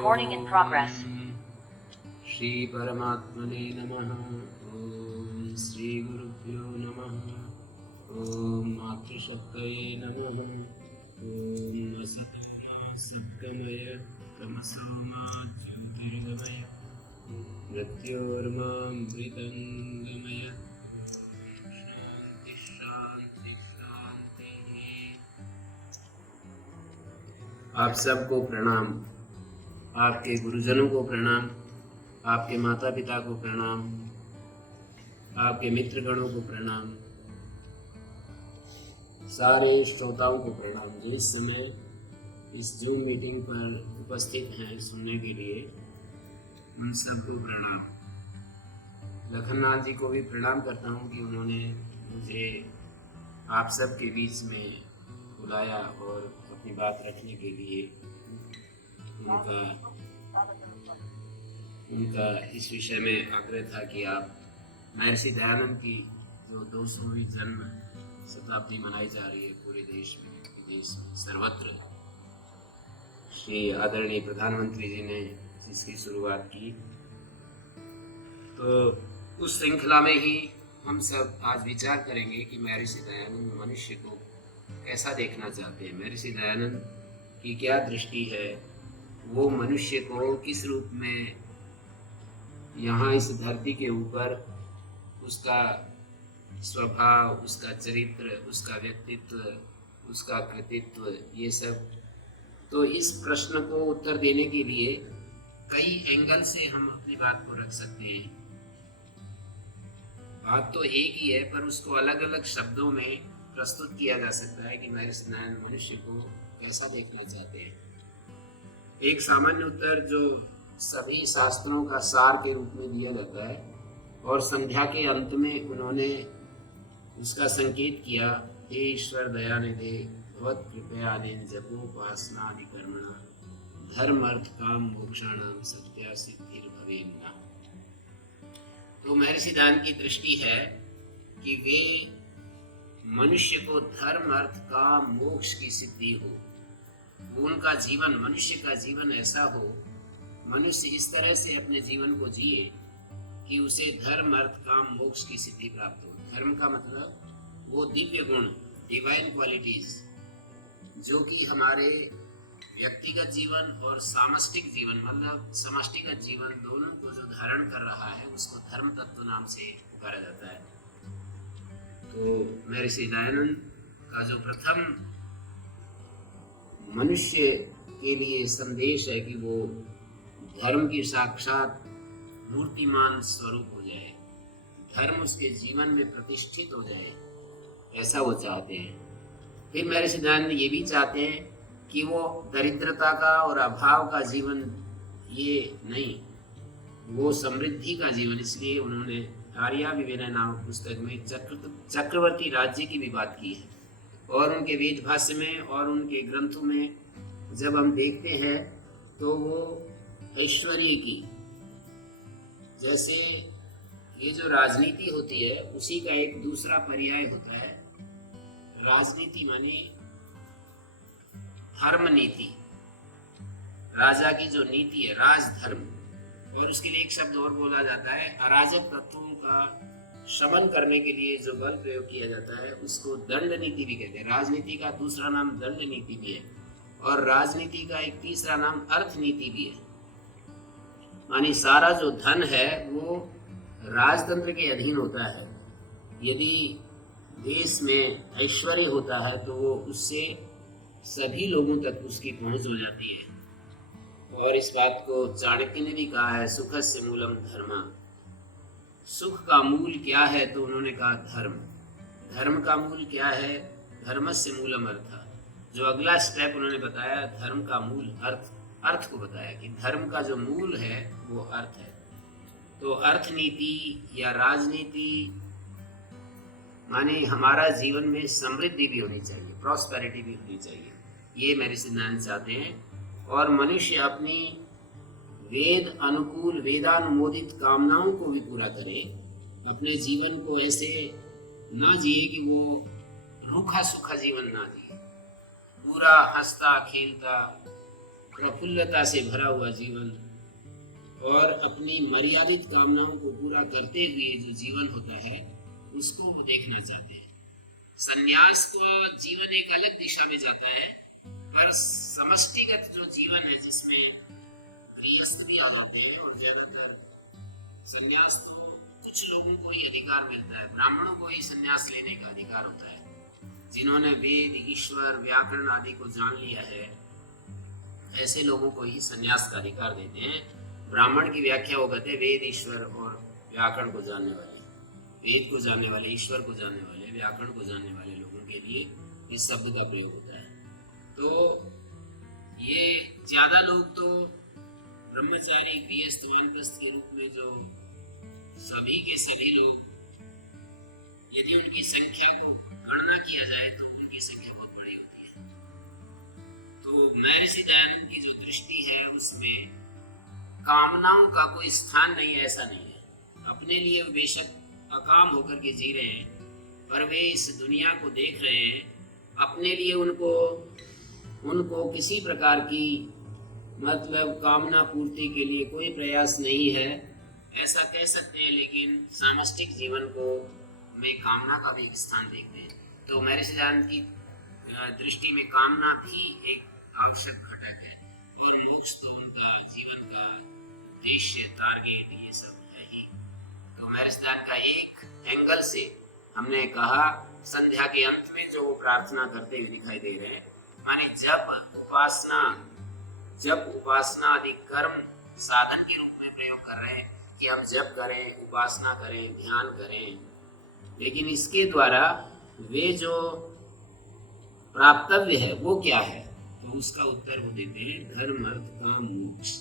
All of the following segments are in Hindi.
Recording in progress. श्री परमात्मने नमः। ओम श्री गुरुभ्यो नमः। ओम मातृशक्तये नमः। ओम असतो सद्गमय तमसो मा ज्योतिर्गमय मृत्योर्मामृतङ्गमय। शान्ति शान्ति शान्ति। आप सबको प्रणाम। आपके गुरुजनों को प्रणाम, आपके माता पिता को प्रणाम, आपके मित्रगणों को प्रणाम, सारे श्रोताओं को प्रणाम जो इस समय इस जूम मीटिंग पर उपस्थित हैं सुनने के लिए। उन सबको प्रणाम। लखननाथ जी को भी प्रणाम करता हूँ कि उन्होंने मुझे आप सब के बीच में बुलाया और अपनी बात रखने के लिए उनका इस विषय में आग्रह था कि आप महर्षि दयानंद की जो 200वीं जन्म शताब्दी मनाई जा रही है पूरे देश में, विदेश में, सर्वत्र, श्री आदरणीय प्रधानमंत्री जी ने इसकी शुरुआत की, तो उस श्रृंखला में ही हम सब आज विचार करेंगे कि महर्षि दयानंद मनुष्य को कैसा देखना चाहते हैं। महर्षि दयानंद की क्या दृष्टि है, वो मनुष्य को किस रूप में यहाँ इस धरती के ऊपर उसका स्वभाव, उसका चरित्र, उसका व्यक्तित्व, उसका कृतित्व, ये सब। तो इस प्रश्न को उत्तर देने के लिए कई एंगल से हम अपनी बात को रख सकते हैं। बात तो एक ही है पर उसको अलग अलग शब्दों में प्रस्तुत किया जा सकता है कि महर्षि दयानंद मनुष्य को कैसा देखना चाहते हैं। एक सामान्य उत्तर जो सभी शास्त्रों का सार के रूप में दिया जाता है और संध्या के अंत में उन्होंने उसका संकेत किया, हे ईश्वर दयानिधे भवत् कृपयानेन जपोपासनादि कर्मणा धर्म अर्थ काम मोक्षाणाम सत्या सिद्धिर भवेन्ना। तो महर्षि दयानंद की दृष्टि है कि वे मनुष्य को धर्म अर्थ काम मोक्ष की सिद्धि हो, उनका जीवन, मनुष्य का जीवन ऐसा हो, मनुष्य इस तरह से अपने जीवन को जिए कि उसे धर्म अर्थ काम मोक्ष की सिद्धि प्राप्त हो। धर्म का मतलब वो दिव्य गुण, डिवाइन क्वालिटीज, जो कि हमारे व्यक्तिगत जीवन और सामष्टिक जीवन मतलब समष्टिगत जीवन दोनों को जो धारण कर रहा है उसको धर्म तत्व नाम से पुकारा जाता है। तो महर्षि दयानंद का जो प्रथम मनुष्य के लिए संदेश है कि वो धर्म की साक्षात मूर्तिमान स्वरूप हो जाए, धर्म उसके जीवन में प्रतिष्ठित हो जाए, ऐसा वो चाहते हैं। फिर महर्षि दयानंद ये भी चाहते हैं कि वो दरिद्रता का और अभाव का जीवन ये नहीं, वो समृद्धि का जीवन। इसलिए उन्होंने आर्या विवेना नामक पुस्तक में चक्रवर्ती राज्य की भी बात की है। और उनके वेद भाष्य में और उनके ग्रंथों में जब हम देखते हैं तो वो ऐश्वर्य की, जैसे ये जो राजनीति होती है उसी का एक दूसरा पर्याय होता है राजनीति, माने धर्म नीति। राजा की जो नीति है राजधर्म, और उसके लिए एक शब्द और बोला जाता है अराजक तत्वों का शमन करने के लिए जो बल प्रयोग किया जाता है उसको दंड नीति भी कहते हैं। राजनीति का दूसरा नाम दंड नीति भी है और राजनीति का एक तीसरा नाम अर्थ नीति भी है। मानी सारा जो धन है वो राजतंत्र के अधीन होता है। यदि देश में ऐश्वर्य होता है तो वो उससे सभी लोगों तक उसकी पहुंच हो जाती है। और इस बात को चाणक्य ने भी कहा है, सुखस्य मूलम धर्म। सुख का मूल क्या है तो उन्होंने कहा धर्म। धर्म का मूल क्या है? धर्मस्य मूलम अर्थ। जो अगला स्टेप उन्होंने बताया धर्म का मूल अर्थ को बताया कि धर्म का जो मूल है वो अर्थ है। तो अर्थ नीति या राजनीति माने हमारा जीवन में समृद्धि भी होनी चाहिए, प्रॉस्पेरिटी भी होनी चाहिए, ये महर्षि दयानंद चाहते हैं। और मनुष्य अपनी वेद अनुकूल, वेदानुमोदित कामनाओं को भी पूरा करे, अपने जीवन को ऐसे ना जिए कि वो रूखा सूखा जीवन ना जिए, पूरा हंसता खेलता प्रफुल्लता से भरा हुआ जीवन और अपनी मर्यादित कामनाओं को पूरा करते हुए जो जीवन होता है उसको वो देखना चाहते हैं। संन्यास को जीवन एक अलग दिशा में जाता है, पर समष्टिगत जो जीवन है जिसमें गृहस्थ भी आ जाते हैं, और ज्यादातर संन्यास तो कुछ लोगों को ही अधिकार मिलता है, ब्राह्मणों को ही संन्यास लेने का अधिकार होता है। जिन्होंने वेद, ईश्वर, व्याकरण आदि को जान लिया है, ऐसे लोगों को ही संन्यास का अधिकार देते हैं। ब्राह्मण की व्याख्या वो कहते हैं वेद, ईश्वर और व्याकरण को जानने वाले, वेद को जानने वाले, ईश्वर को जानने वाले, व्याकरण को जानने वाले लोगों के लिए इस शब्द का प्रयोग होता है। तो ये ज्यादा लोग तो ब्रह्मचारी, गृहस्थ, वानप्रस्थ के रूप में जो सभी के सभी लोग, यदि उनकी संख्या को गणना किया जाए तो उनकी संख्या बहुत बड़ी होती है। तो महर्षि दयानंद की जो दृष्टि है उसमें कामनाओं का कोई स्थान नहीं है, ऐसा नहीं है। अपने लिए वो बेशक अकाम होकर के जी रहे हैं, पर वे इस दुनिया को देख रहे हैं। अपने लिए उनको किसी प्रकार की मतलब कामना पूर्ति के लिए कोई प्रयास नहीं है, ऐसा कह सकते हैं। लेकिन सामष्टिक जीवन को में कामना का भी एक स्थान देखते हैं। तो महर्षि दयानंद की दृष्टि में कामना भी एक आवश्यक घटक है, और मोक्ष तो उनका जीवन का उद्देश्य, टारगेट, ये सब है ही। तो महर्षि दयानंद का एक एंगल से हमने कहा, संध्या के अंत में जो वो प्रार्थना करते हुए दिखाई दे रहे हैं, माने जब उपासना आदि कर्म साधन के रूप में प्रयोग कर रहे हैं कि हम जप करें, उपासना करें, ध्यान करें, लेकिन इसके द्वारा वे जो प्राप्तव्य है वो क्या है, तो उसका उत्तर वो देते हैं धर्म, अर्थ, काम, मोक्ष,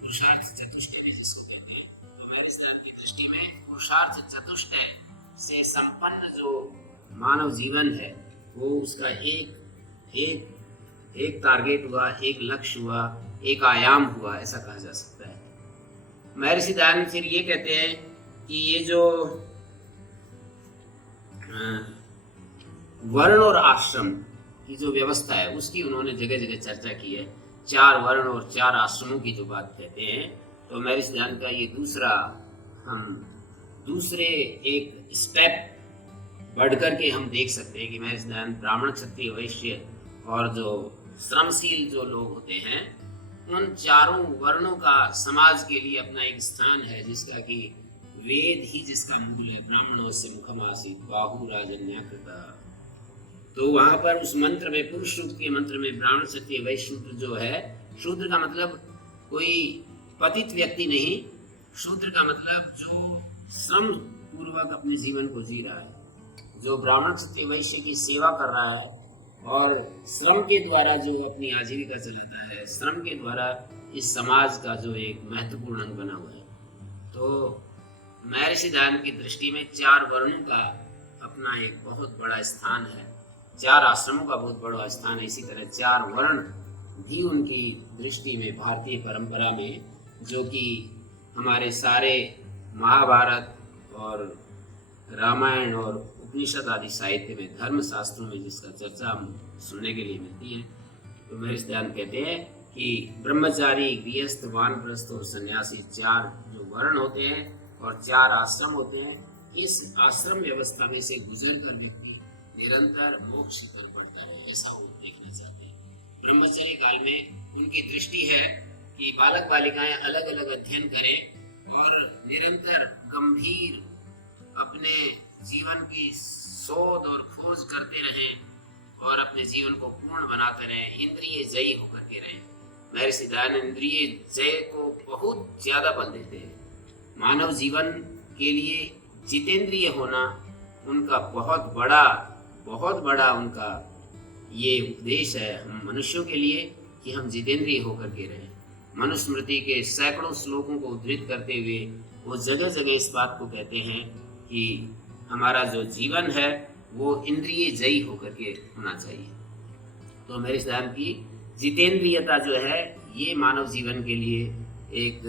पुरुषार्थ चतुष्टय जिसको कहते हैं। तो महर्षि दयानंद की दृष्टि में पुरुषार्थ चतुष्टय से संपन्न जो मानव जीवन है वो उसका एक टारगेट हुआ, एक लक्ष्य हुआ, एक आयाम हुआ, ऐसा कहा जा सकता है। महर्षि दयानंद फिर ये कहते हैं कि ये जो वर्ण और आश्रम की जो व्यवस्था है उसकी उन्होंने जगह जगह चर्चा की है। 4 वर्ण और 4 आश्रमों की जो बात कहते हैं, तो महर्षि दयानंद का ये दूसरे एक स्टेप बढ़कर के हम देख सकते हैं कि महर्षि दयानंद ब्राह्मण, क्षत्रिय, वैश्य और जो श्रमशील जो लोग होते हैं, उन चारों वर्णों का समाज के लिए अपना एक स्थान है, जिसका कि वेद ही जिसका मूल है। ब्राह्मणों से मुखमासीत बाहु राजन्याकृता। तो वहां पर उस मंत्र में, पुरुष सूक्त के मंत्र में, ब्राह्मण, क्षत्रिय, वैश्य शूद्र जो है, शूद्र का मतलब कोई पतित व्यक्ति नहीं, शूद्र का मतलब जो श्रम पूर्वक अपने जीवन को जी रहा है, जो ब्राह्मण, क्षत्रिय, वैश्य की सेवा कर रहा है और श्रम के द्वारा जो अपनी आजीविका चलाता है, श्रम के द्वारा इस समाज का जो एक महत्वपूर्ण अंग बना हुआ है। तो महर्षि दयानंद की दृष्टि में 4 वर्णों का अपना एक बहुत बड़ा स्थान है, 4 आश्रमों का बहुत बड़ा स्थान है। इसी तरह 4 वर्ण भी उनकी दृष्टि में भारतीय परंपरा में, जो कि हमारे सारे महाभारत और रामायण और उपनिषद आदि साहित्य में, धर्म शास्त्रों में जिसका चर्चा हम सुनने के लिए मिलती है। तो महर्षि दयानंद कहते हैं कि ब्रह्मचारी, गृहस्थ, वानप्रस्थ और सन्यासी 4 जो वर्ण होते हैं और 4 आश्रम होते हैं, इस आश्रम व्यवस्था में से गुजर कर व्यक्ति निरंतर मोक्ष तल पड़ता है, ऐसा वो देखना चाहते हैं। ब्रह्मचर्य काल में उनकी दृष्टि है कि बालक बालिकाएं अलग अलग अध्ययन करें और निरंतर गंभीर अपने जीवन की शोध और खोज करते रहें और अपने जीवन को पूर्ण बनाते रहें, इंद्रिय जयी होकर के रहें। महर्षि दयानंद इंद्रिय जय को बहुत ज्यादा बल देते हैं। मानव जीवन के लिए जितेंद्रिय होना उनका बहुत बड़ा उनका ये उपदेश है हम मनुष्यों के लिए, कि हम जितेंद्रिय होकर के रहें। मनुस्मृति के सैकड़ों श्लोकों को उद्धृत करते हुए वो जगह जगह इस बात को कहते हैं कि हमारा जो जीवन है वो इंद्रिय जयी होकर के होना चाहिए। तो महर्षि दयानंद की जितेंद्रियता जो है ये मानव जीवन के लिए एक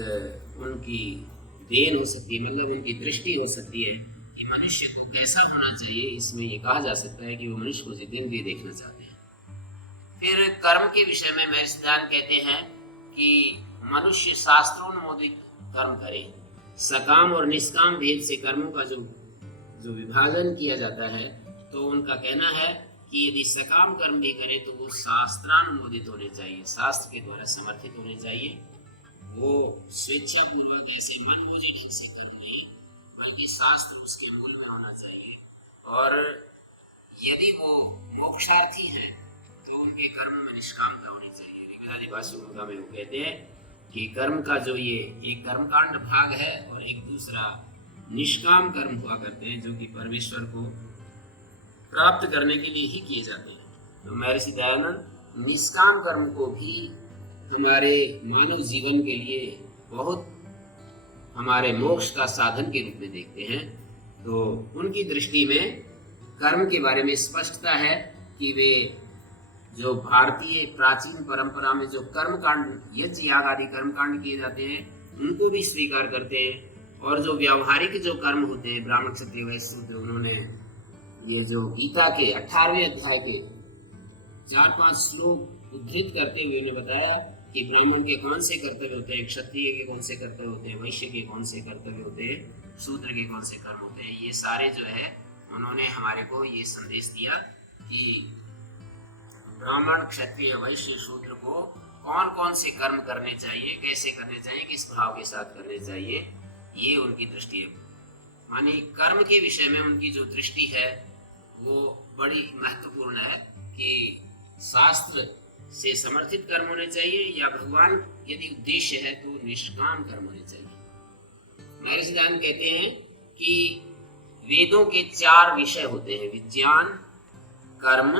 उनकी देन हो सकती है, मतलब उनकी दृष्टि हो सकती है कि मनुष्य को कैसा होना चाहिए। इसमें ये कहा जा सकता है कि वो मनुष्य को जितेंद्रिय देखना चाहते हैं। फिर कर्म के विषय में महर्षि दयानंद कहते हैं कि मनुष्य शास्त्रोन्मोदित कर्म करे। सकाम और निष्काम भेद से कर्मों का जो विभाजन किया जाता है, तो उनका कहना है कि यदि सकाम कर्म भी करें तो वो शास्त्रानुमोदित होने चाहिए, शास्त्र के द्वारा समर्थित होने चाहिए। वो स्वेच्छा पूर्वक ऐसे मनमोजी ढंग से कर्म नहीं, बल्कि शास्त्र उसके मूल में होना चाहिए। और यदि वो मोक्षार्थी हैं तो उनके कर्म में निष्कामता होनी चाहिए। ऋग्वेदादि भाष्यों में वो कहते हैं कि कर्म का जो ये एक कर्मकांड भाग है और एक दूसरा निष्काम कर्म हुआ करते हैं, जो कि परमेश्वर को प्राप्त करने के लिए ही किए जाते हैं। तो महर्षि दयानंद निष्काम कर्म को भी हमारे मानव जीवन के लिए बहुत हमारे मोक्ष का साधन के रूप में देखते हैं। तो उनकी दृष्टि में कर्म के बारे में स्पष्टता है कि वे जो भारतीय प्राचीन परंपरा में जो कर्मकांड, यज्ञ याग आदि कर्मकांड किए जाते हैं, उनको भी स्वीकार करते हैं। और जो व्यवहारिक जो कर्म होते हैं, ब्राह्मण क्षत्रिय वैश्य शूद्र, उन्होंने ये जो गीता के 18वें अध्याय के 4-5 श्लोक उद्धृत करते हुए उन्हें बताया कि ब्राह्मण के कौन से कर्तव्य होते हैं, क्षत्रिय के कौन से कर्तव्य होते हैं, वैश्य के कौन से कर्तव्य होते हैं, शूद्र के कौन से कर्म होते हैं। ये सारे जो है उन्होंने हमारे को ये संदेश दिया कि ब्राह्मण क्षत्रिय वैश्य शूद्र को कौन कौन से कर्म करने चाहिए, कैसे करने चाहिए, किस भाव के साथ करने चाहिए, ये उनकी दृष्टि है। माने कर्म के विषय में उनकी जो दृष्टि है वो बड़ी महत्वपूर्ण है कि शास्त्र से समर्थित कर्म होने चाहिए या भगवान यदि उद्देश्य है तो निष्काम कर्म होने चाहिए। महर्षि दयानंद कहते हैं कि वेदों के 4 विषय होते हैं, विज्ञान, कर्म,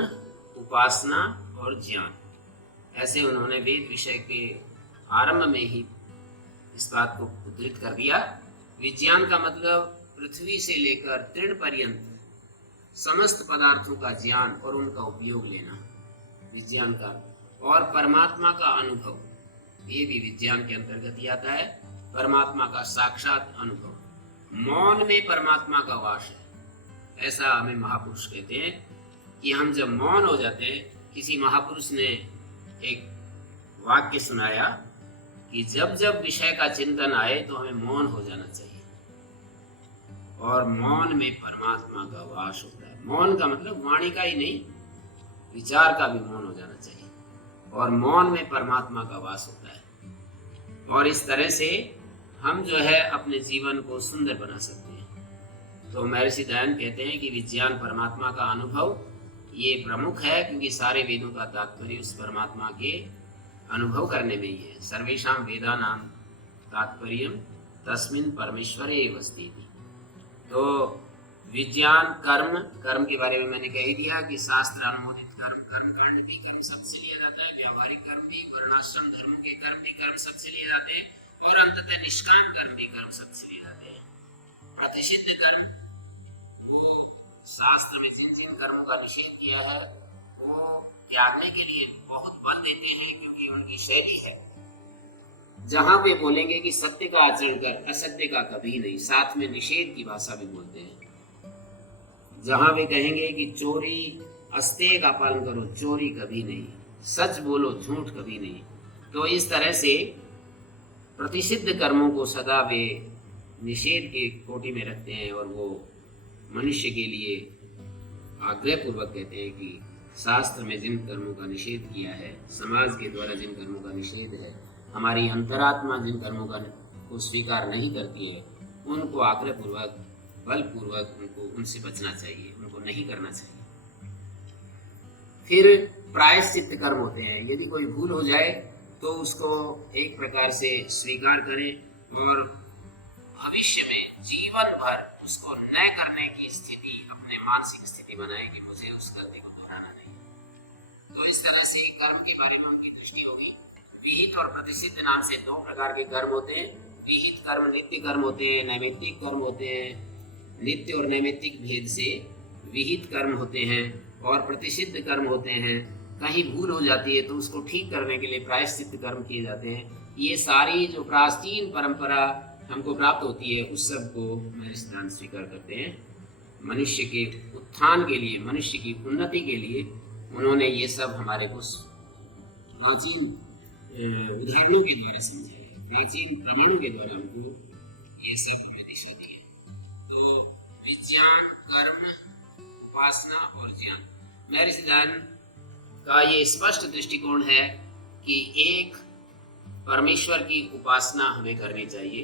उपासना और ज्ञान। ऐसे उन्होंने वेद विषय के आरंभ में ही इस बात को उद्धृत कर दिया। विज्ञान का मतलब पृथ्वी से लेकर तृण पर्यंत समस्त पदार्थों का ज्ञान और उनका उपयोग लेना, विज्ञान का। और परमात्मा का अनुभव, ये भी विज्ञान के अंतर्गत ही आता है, परमात्मा का साक्षात अनुभव। मौन में परमात्मा का वास है, ऐसा हमें महापुरुष कहते हैं कि हम जब मौन हो जाते हैं। किसी महापुरुष ने एक वाक्य सुनाया कि जब जब विषय का चिंतन आए तो हमें मौन हो जाना चाहिए, और मौन में परमात्मा का वास होता है। मौन का मतलब वाणी का ही नहीं, विचार का भी मौन हो जाना चाहिए, और मौन में परमात्मा का वास होता है। और इस तरह से हम जो है अपने जीवन को सुंदर बना सकते हैं। तो महर्षि दयानंद कहते हैं कि विज्ञान परमात्मा का अनुभव ये प्रमुख है, क्योंकि सारे वेदों का तात्पर्य उस परमात्मा के अनुभव करने में ही है। सर्वेषां वेदानां तात्पर्यम् तस्मिन् परमेश्वरे एव स्थिति। तो विज्ञान, कर्म के बारे में मैंने कह ही दिया कि शास्त्र अनुमोदित कर्म, कर्मकांड भी कर्म शब्द से लिया जाता है, व्यावहारिक कर्म भी, वर्णाश्रम धर्मों के कर्म भी कर्म शब्द से लिए जाते हैं, और अंततः निष्काम कर्म भी कर्म शब्द से लिए जाते हैं। प्रतिषिद्ध कर्म, वो शास्त्र में जिन जिन कर्मों का निषेध किया है वो त्यागने के लिए बहुत बल देते हैं, क्योंकि उनकी शैली है। जहां वे बोलेंगे कि सत्य का आचरण कर, असत्य का कभी नहीं, साथ में निषेध की भाषा भी बोलते हैं। जहां वे कहेंगे कि चोरी अस्तेय का पालन करो, चोरी कभी नहीं, सच बोलो, झूठ कभी नहीं। तो इस तरह से प्रतिषिद्ध कर्मों को सदा वे निषेध के कोटि में रखते हैं, और वो मनुष्य के लिए आग्रह पूर्वक कहते हैं कि शास्त्र में जिन कर्मों का निषेध किया है, समाज के द्वारा जिन कर्मों का निषेध है, हमारी अंतरात्मा जिन कर्मों को स्वीकार नहीं करती है, उनको आग्रह पूर्वक, बलपूर्वक उनसे बचना चाहिए, उनको नहीं करना चाहिए। फिर प्रायश्चित्त कर्म होते हैं। यदि कोई भूल हो जाए तो उसको एक प्रकार से स्वीकार करें और भविष्य में जीवन भर उसको न करने की स्थिति, अपने मानसिक स्थिति बनाए कि मुझे उस गलती को दोहराना नहीं। तो इस तरह से कर्म के बारे में उनकी दृष्टि होगी। विहित और प्रतिषिद्ध नाम से 2 प्रकार के कर्म होते हैं। विहित कर्म नित्य कर्म होते हैं, नैमित्तिक कर्म होते हैं। नित्य और नैमित्तिक भेद से विहित कर्म होते हैं और प्रतिषिद्ध कर्म होते हैं। कहीं भूल हो जाती है तो उसको ठीक करने के लिए प्रायश्चित्त कर्म किए जाते हैं। ये सारी जो प्राचीन परंपरा हमको प्राप्त होती है उस सब को महर्षि दयानंद स्वीकार करते हैं। मनुष्य के उत्थान के लिए, मनुष्य की उन्नति के लिए उन्होंने ये सब हमारे को प्राचीन उदाहरणों के द्वारा समझाया है, प्राचीन प्रमाणों के द्वारा हमको ये सब हमें दिशा दी है। तो विज्ञान, कर्म, उपासना और ज्ञान, महर्षि दयानंद का ये स्पष्ट दृष्टिकोण है कि एक परमेश्वर की उपासना हमें करनी चाहिए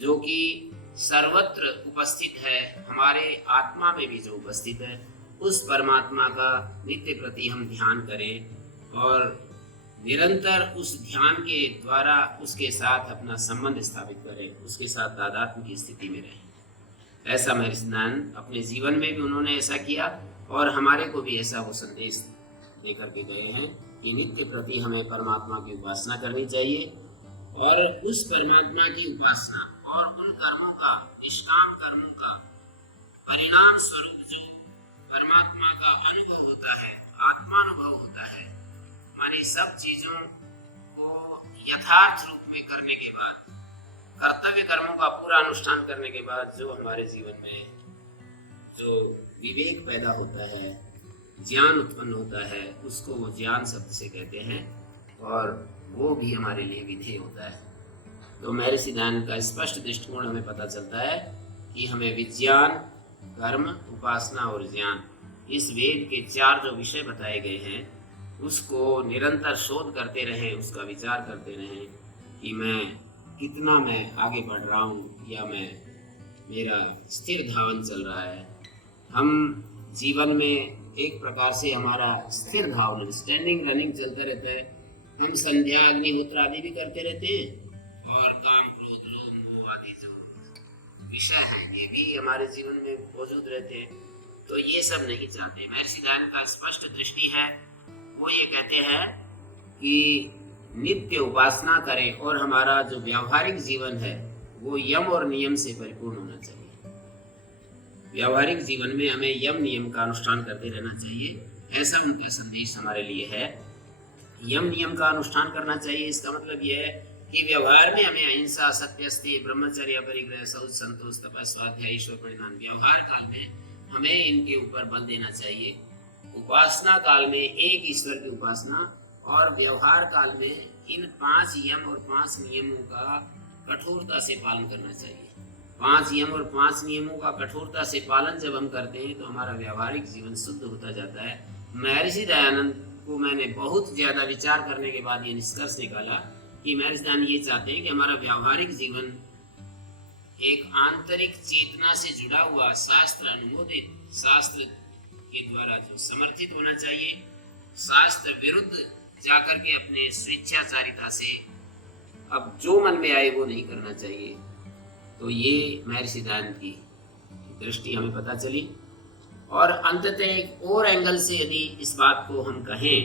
जो कि सर्वत्र उपस्थित है, हमारे आत्मा में भी जो उपस्थित है, उस परमात्मा का नित्य प्रति हम ध्यान करें और निरंतर उस ध्यान के द्वारा उसके साथ अपना संबंध स्थापित करें, उसके साथ तादात्म्य की स्थिति में रहें। ऐसा महर्षि दयानंद अपने जीवन में भी उन्होंने ऐसा किया और हमारे को भी ऐसा वो संदेश देकर के गए हैं कि नित्य प्रति हमें परमात्मा की उपासना करनी चाहिए और उस परमात्मा की उपासना और उन कर्मों का, निष्काम कर्मों का परिणाम स्वरूप जो परमात्मा का अनुभव होता है, आत्मानुभव होता है, माने सब चीजों को यथार्थ रूप में करने के बाद, कर्तव्य कर्मों का पूरा अनुष्ठान करने के बाद जो हमारे जीवन में जो विवेक पैदा होता है, ज्ञान उत्पन्न होता है, उसको वो ज्ञान शब्द से कहते हैं और वो भी हमारे लिए विधेय होता है। तो महर्षि दयानंद का स्पष्ट दृष्टिकोण हमें पता चलता है कि हमें विज्ञान, कर्म, उपासना और ज्ञान, इस वेद के 4 जो विषय बताए गए हैं उसको निरंतर शोध करते रहें, उसका विचार करते रहें कि कितना मैं आगे बढ़ रहा हूँ या मेरा स्थिर धावन चल रहा है। हम जीवन में एक प्रकार से हमारा स्थिर धावन, स्टैंडिंग रनिंग चलते रहता है। हम संध्या, अग्निहोत्र आदि भी करते रहते हैं और काम, क्रोध, लोभ, मोह आदि जो विषय हैं ये भी हमारे जीवन में मौजूद रहते हैं। तो ये सब नहीं चाहते। महर्षि दयानंद का स्पष्ट दृष्टि है, वो ये कहते हैं कि नित्य उपासना करें और हमारा जो व्यावहारिक जीवन है वो यम और नियम से परिपूर्ण होना चाहिए। व्यावहारिक जीवन में हमें यम नियम का अनुष्ठान करते रहना चाहिए, ऐसा उनका संदेश हमारे लिए है। यम नियम का अनुष्ठान करना चाहिए, इसका मतलब यह है कि व्यवहार में हमें अहिंसा, सत्य, स्थिर, ब्रह्मचर्य, परिग्रह, शौच, संतोष, तप, स्वाध्याय, ईश्वर प्रणिधान, व्यवहार काल में हमें इनके ऊपर बल देना चाहिए। उपासना काल में एक ईश्वर की उपासना और व्यवहार काल में इन 5 यम और 5 नियमों का कठोरता से पालन करना चाहिए। 5 यम और 5 नियमों का कठोरता से पालन जब हम करते हैं तो हमारा व्यावहारिक जीवन शुद्ध होता जाता है। महर्षि दयानंद को मैंने बहुत ज्यादा विचार करने के बाद ये निष्कर्ष निकाला कि महर्षि दयानंद ये चाहते हैं कि हमारा व्यावहारिक जीवन एक आंतरिक चेतना से जुड़ा हुआ, शास्त्र अनुमोदित, शास्त्र के द्वारा जो समर्थित होना चाहिए, शास्त्र विरुद्ध जाकर के अपने स्वेच्छाचारिता से अब जो मन में आए वो नहीं करना चाहिए। तो ये महर्षि दयानंद की दृष्टि हमें पता चली। और अंततः एक और एंगल से यदि इस बात को हम कहें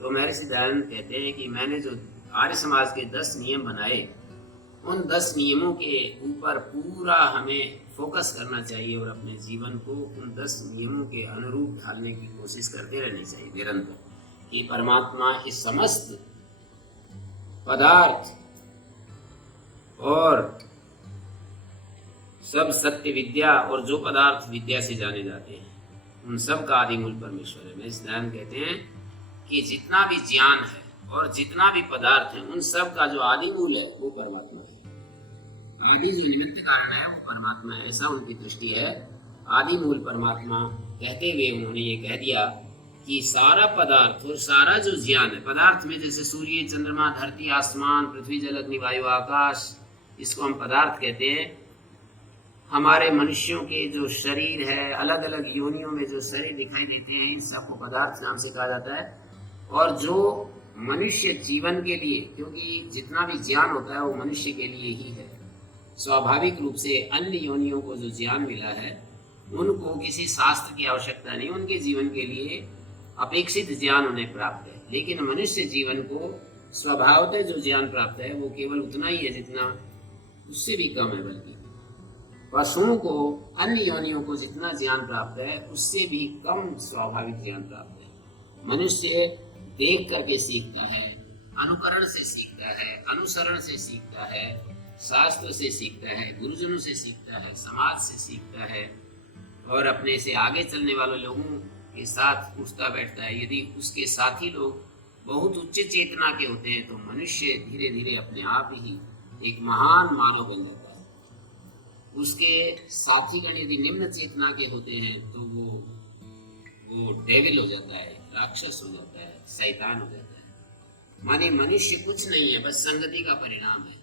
तो महर्षि दयानंद कहते हैं कि मैंने जो आर्य समाज के 10 नियम बनाए, उन 10 नियमों के ऊपर पूरा हमें फोकस करना चाहिए और अपने जीवन को उन 10 नियमों के अनुरूप ढालने की कोशिश करते रहनी चाहिए निरंतर, कि परमात्मा इस समस्त पदार्थ और सब सत्य विद्या और जो पदार्थ विद्या से जाने जाते हैं उन सब का आदि मूल परमेश्वर है। महर्षि दयानंद कहते हैं कि जितना भी ज्ञान है और जितना भी पदार्थ है उन सब का जो आदि मूल है वो परमात्मा है। आदि जो निमित्त कारण है वो परमात्मा है, ऐसा उनकी दृष्टि है। आदि मूल परमात्मा कहते हुए उन्होंने ये कह दिया कि सारा पदार्थ और सारा जो ज्ञान है, पदार्थ में जैसे सूर्य, चंद्रमा, धरती, आसमान, पृथ्वी, जल, अग्नि, वायु, आकाश, इसको हम पदार्थ कहते हैं। हमारे मनुष्यों के जो शरीर है, अलग अलग योनियों में जो शरीर दिखाई देते हैं, इन सबको पदार्थ नाम से कहा जाता है। और जो मनुष्य जीवन के लिए, क्योंकि जितना भी ज्ञान होता है वो मनुष्य के लिए ही है, स्वाभाविक रूप से अन्य योनियों को जो ज्ञान मिला है उनको किसी शास्त्र की आवश्यकता नहीं, उनके जीवन के लिए अपेक्षित ज्ञान उन्हें प्राप्त है। लेकिन मनुष्य जीवन को स्वभावतः जो ज्ञान प्राप्त है वो केवल उतना ही है जितना, उससे भी कम है। बल्कि पशुओं को, अन्य योनियों को जितना ज्ञान प्राप्त है उससे भी कम स्वाभाविक ज्ञान प्राप्त है। मनुष्य देख करके सीखता है, अनुकरण से सीखता है, अनुसरण से सीखता है, शास्त्र से सीखता है, गुरुजनों से सीखता है, समाज से सीखता है और अपने से आगे चलने वाले लोगों के साथ उठता बैठता है। यदि उसके साथी लोग बहुत उच्च चेतना के होते हैं तो मनुष्य धीरे धीरे अपने आप ही एक महान मानव बन जाता है। उसके साथीगण यदि निम्न चेतना के होते हैं तो वो डेविल हो जाता है, राक्षस हो जाता है, शैतान हो जाता है। माने मनुष्य कुछ नहीं है, बस संगति का परिणाम है।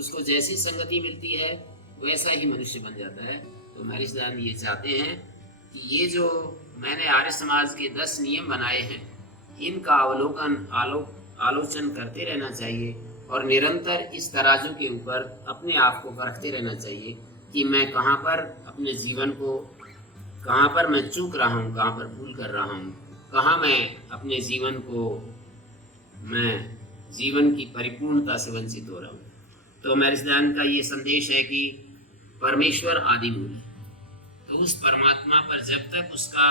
उसको जैसी संगति मिलती है वैसा ही मनुष्य बन जाता है। तो महर्षि दयानंद ये चाहते हैं कि ये जो मैंने आर्य समाज के 10 नियम बनाए हैं, इनका आलोचन करते रहना चाहिए और निरंतर इस तराजू के ऊपर अपने आप को परखते रहना चाहिए कि मैं कहाँ पर अपने जीवन को, कहाँ पर मैं चूक रहा हूँ, कहाँ पर भूल कर रहा हूँ, कहाँ मैं अपने जीवन को, मैं जीवन की परिपूर्णता से वंचित हो रहा हूँ। तो महर्षि दयानंद का ये संदेश है कि परमेश्वर आदि मूल है। तो उस परमात्मा पर जब तक उसका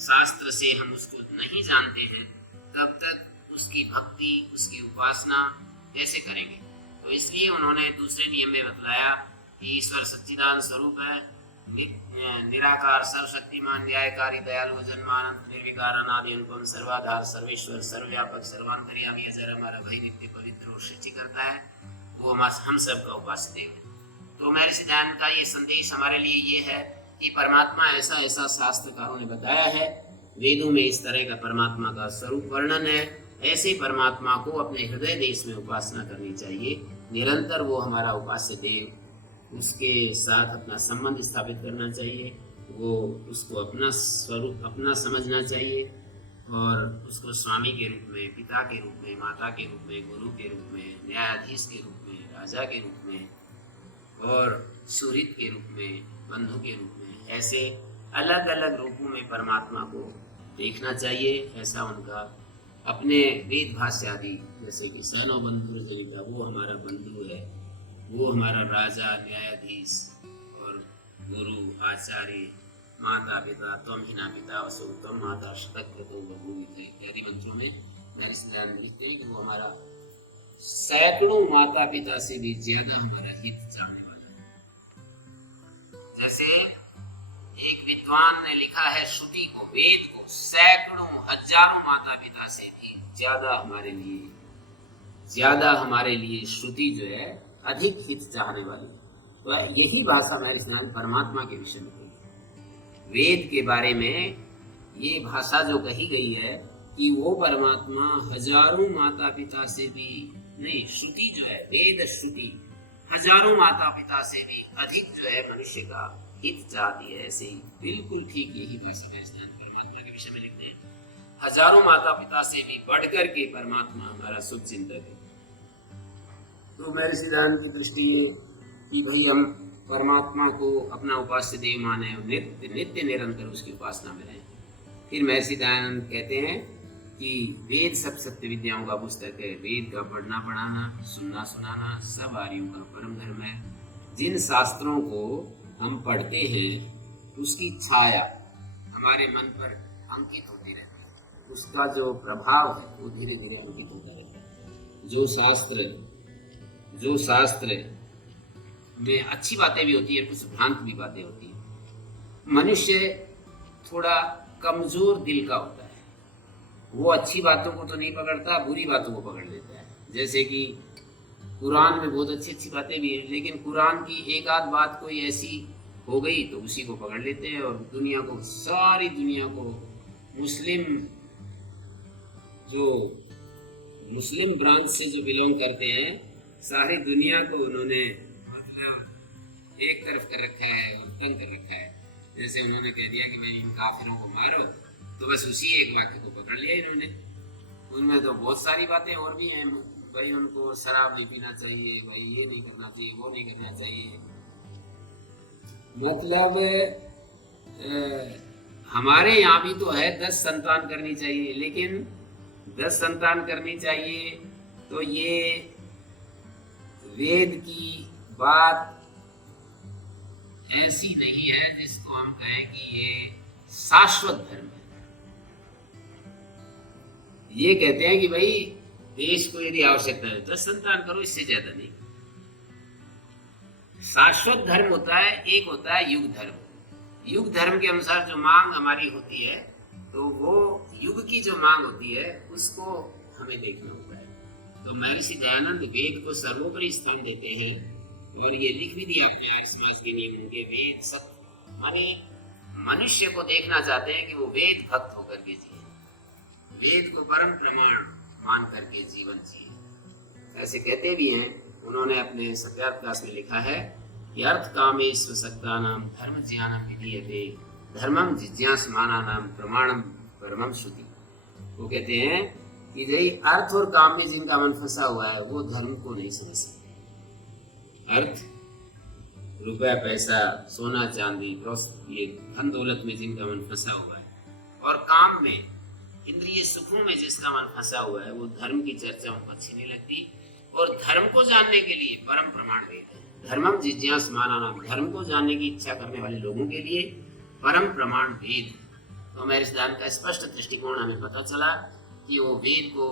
शास्त्र से हम उसको नहीं जानते हैं तब तक उसकी भक्ति, उसकी उपासना कैसे करेंगे। तो इसलिए उन्होंने दूसरे नियम में बतलाया कि ईश्वर सच्चिदानंद स्वरूप है, निराकार, सर्वशक्तिमान, न्यायकारी, दयालु, जन्मानंद, निर्विकार, अनादि, अनुपम, सर्वाधार, सर्वेश्वर, सर्वव्यापक, सर्वांतर्यामी, अजर, हमारा भय, नित्य, पवित्र और सृष्टि करता है, वो हम सब का उपास्य देव है। तो महर्षि दयानंद का ये संदेश हमारे लिए ये है कि परमात्मा ऐसा ऐसा शास्त्रकारों ने बताया है, वेदों में इस तरह का परमात्मा का स्वरूप वर्णन है, ऐसे परमात्मा को अपने हृदय देश में उपासना करनी चाहिए। निरंतर वो हमारा उपास्य देव, उसके साथ अपना संबंध स्थापित करना चाहिए, वो उसको अपना स्वरूप अपना समझना चाहिए और उसको स्वामी के रूप में, पिता के रूप में, माता के रूप में, गुरु के रूप में, न्यायाधीश के रूप में, राजा के रूप में और सुहृद के रूप में, बंधु के रूप में, ऐसे अलग अलग रूपों में परमात्मा को देखना चाहिए। ऐसा उनका अपने वेद भाष्य आदि, जैसे कि सनो बंधु जनिता, वो हमारा बंधु है, वो हमारा राजा, न्यायाधीश और गुरु, आचार्य, माता पिता, त्वम हिना पिता वसु त्वम माता शतक्रतो बभूविते इत्यादि मंत्रों में महर्षि दयानंद लिखते हैं कि वो हमारा सैकड़ों माता पिता से भी ज्यादा हमारा हित चाहने वाला है। जैसे एक विद्वान ने लिखा है श्रुति को, वेद को सैकड़ों हजारों माता पिता से भी ज्यादा हमारे लिए श्रुति जो है अधिक हित चाहने वाली है। तो यही भाषा महर्षि दयानंद परमात्मा के विषय में कही। वेद के बारे में ये भाषा जो कही गई है कि वो परमात्मा हजारों माता पिता से भी नहीं, श्रुति जो है, वेद श्रुति हजारों माता पिता से भी अधिक जो है मनुष्य का हित चाहती है। ऐसे ही बिल्कुल ठीक यही भाषा महर्षि दयानंद परमात्मा के विषय में लिखते हैं, हजारों माता पिता से भी बढ़कर के परमात्मा हमारा शुभ चिंतक है। तो महर्षि दयानंद की दृष्टि कि भाई हम परमात्मा को अपना उपास्य देव माने, नित्य निरंतर उसकी उपासना में रहें। फिर महर्षि दयानंद कहते हैं कि वेद सब सत्य विद्याओं का पुस्तक है, वेद का पढ़ना पढ़ाना, सुनना सुनाना सब आर्यों का परम धर्म है। जिन शास्त्रों को हम पढ़ते हैं उसकी छाया हमारे मन पर अंकित होती रहती है, उसका जो प्रभाव है वो धीरे धीरे अंकित होता रहता है। जो शास्त्र में अच्छी बातें भी होती है, कुछ भ्रांत भी बातें होती है। मनुष्य थोड़ा कमजोर दिल का होता है, वो अच्छी बातों को तो नहीं पकड़ता, बुरी बातों को पकड़ लेता है। जैसे कि कुरान में बहुत अच्छी अच्छी बातें भी हैं, लेकिन कुरान की एक आध बात कोई ऐसी हो गई तो उसी को पकड़ लेते हैं और दुनिया को, सारी दुनिया को, मुस्लिम ब्रांच से जो बिलोंग करते हैं, सारी दुनिया को उन्होंने मतलब एक तरफ कर रखा है और तंग कर रखा है। जैसे उन्होंने कह दिया कि भाई इन काफिरों को मारो, तो बस उसी एक वाक्य को पकड़ लिया इन्होंने। उनमें तो बहुत सारी बातें और भी हैं, भाई उनको शराब नहीं पीना चाहिए, भाई ये नहीं करना चाहिए, वो नहीं करना चाहिए। मतलब हमारे यहाँ भी तो है 10 संतान करनी चाहिए, लेकिन 10 संतान करनी चाहिए तो ये वेद की बात ऐसी नहीं है जिसको हम कहें कि ये शाश्वत धर्म है। ये कहते हैं कि भाई देश को यदि आवश्यकता है 10 संतान करो, इससे ज्यादा नहीं। शाश्वत धर्म होता है, एक होता है युग धर्म। युग धर्म के अनुसार जो मांग हमारी होती है, तो वो युग की जो मांग होती है उसको हमें देखना होता है। तो महर्षि दयानंद वेद को सर्वोपरि स्थान देते हैं और ये लिख भी दिया अपने आर्य समाज के नियमों के, वेद सत्य माने मनुष्य को देखना चाहते हैं कि वो वेद भक्त होकर के जिए, वेद को परम प्रमाण मान करके जीवन जिए। ऐसे कहते भी हैं, उन्होंने अपने सत्यार्थदास में लिखा है कि अर्थ कामेश्व सक्तानाम धर्म ज्ञानम विधीयते धर्मम जिज्ञासमानानाम प्रमाणम परमम श्रुति। वो कहते हैं कि यही अर्थ और काम में जिनका मन फंसा हुआ है वो धर्म को नहीं समझ सकते। अर्थ, रुपया पैसा, सोना चांदी, ये धन दौलत में जिनका मन फंसा हुआ है और काम में, इंद्रिय सुखों में जिसका मन फंसा हुआ है, वो धर्म की चर्चा उनको अच्छी नहीं लगती। और धर्म को जानने के लिए परम प्रमाण वेद है। धर्मम जिज्ञासमानानाम, धर्म को जानने की इच्छा करने वाले लोगों के लिए परम प्रमाण वेद। तो महर्षि दयानंद का स्पष्ट दृष्टिकोण हमें पता चला कि वो वेद को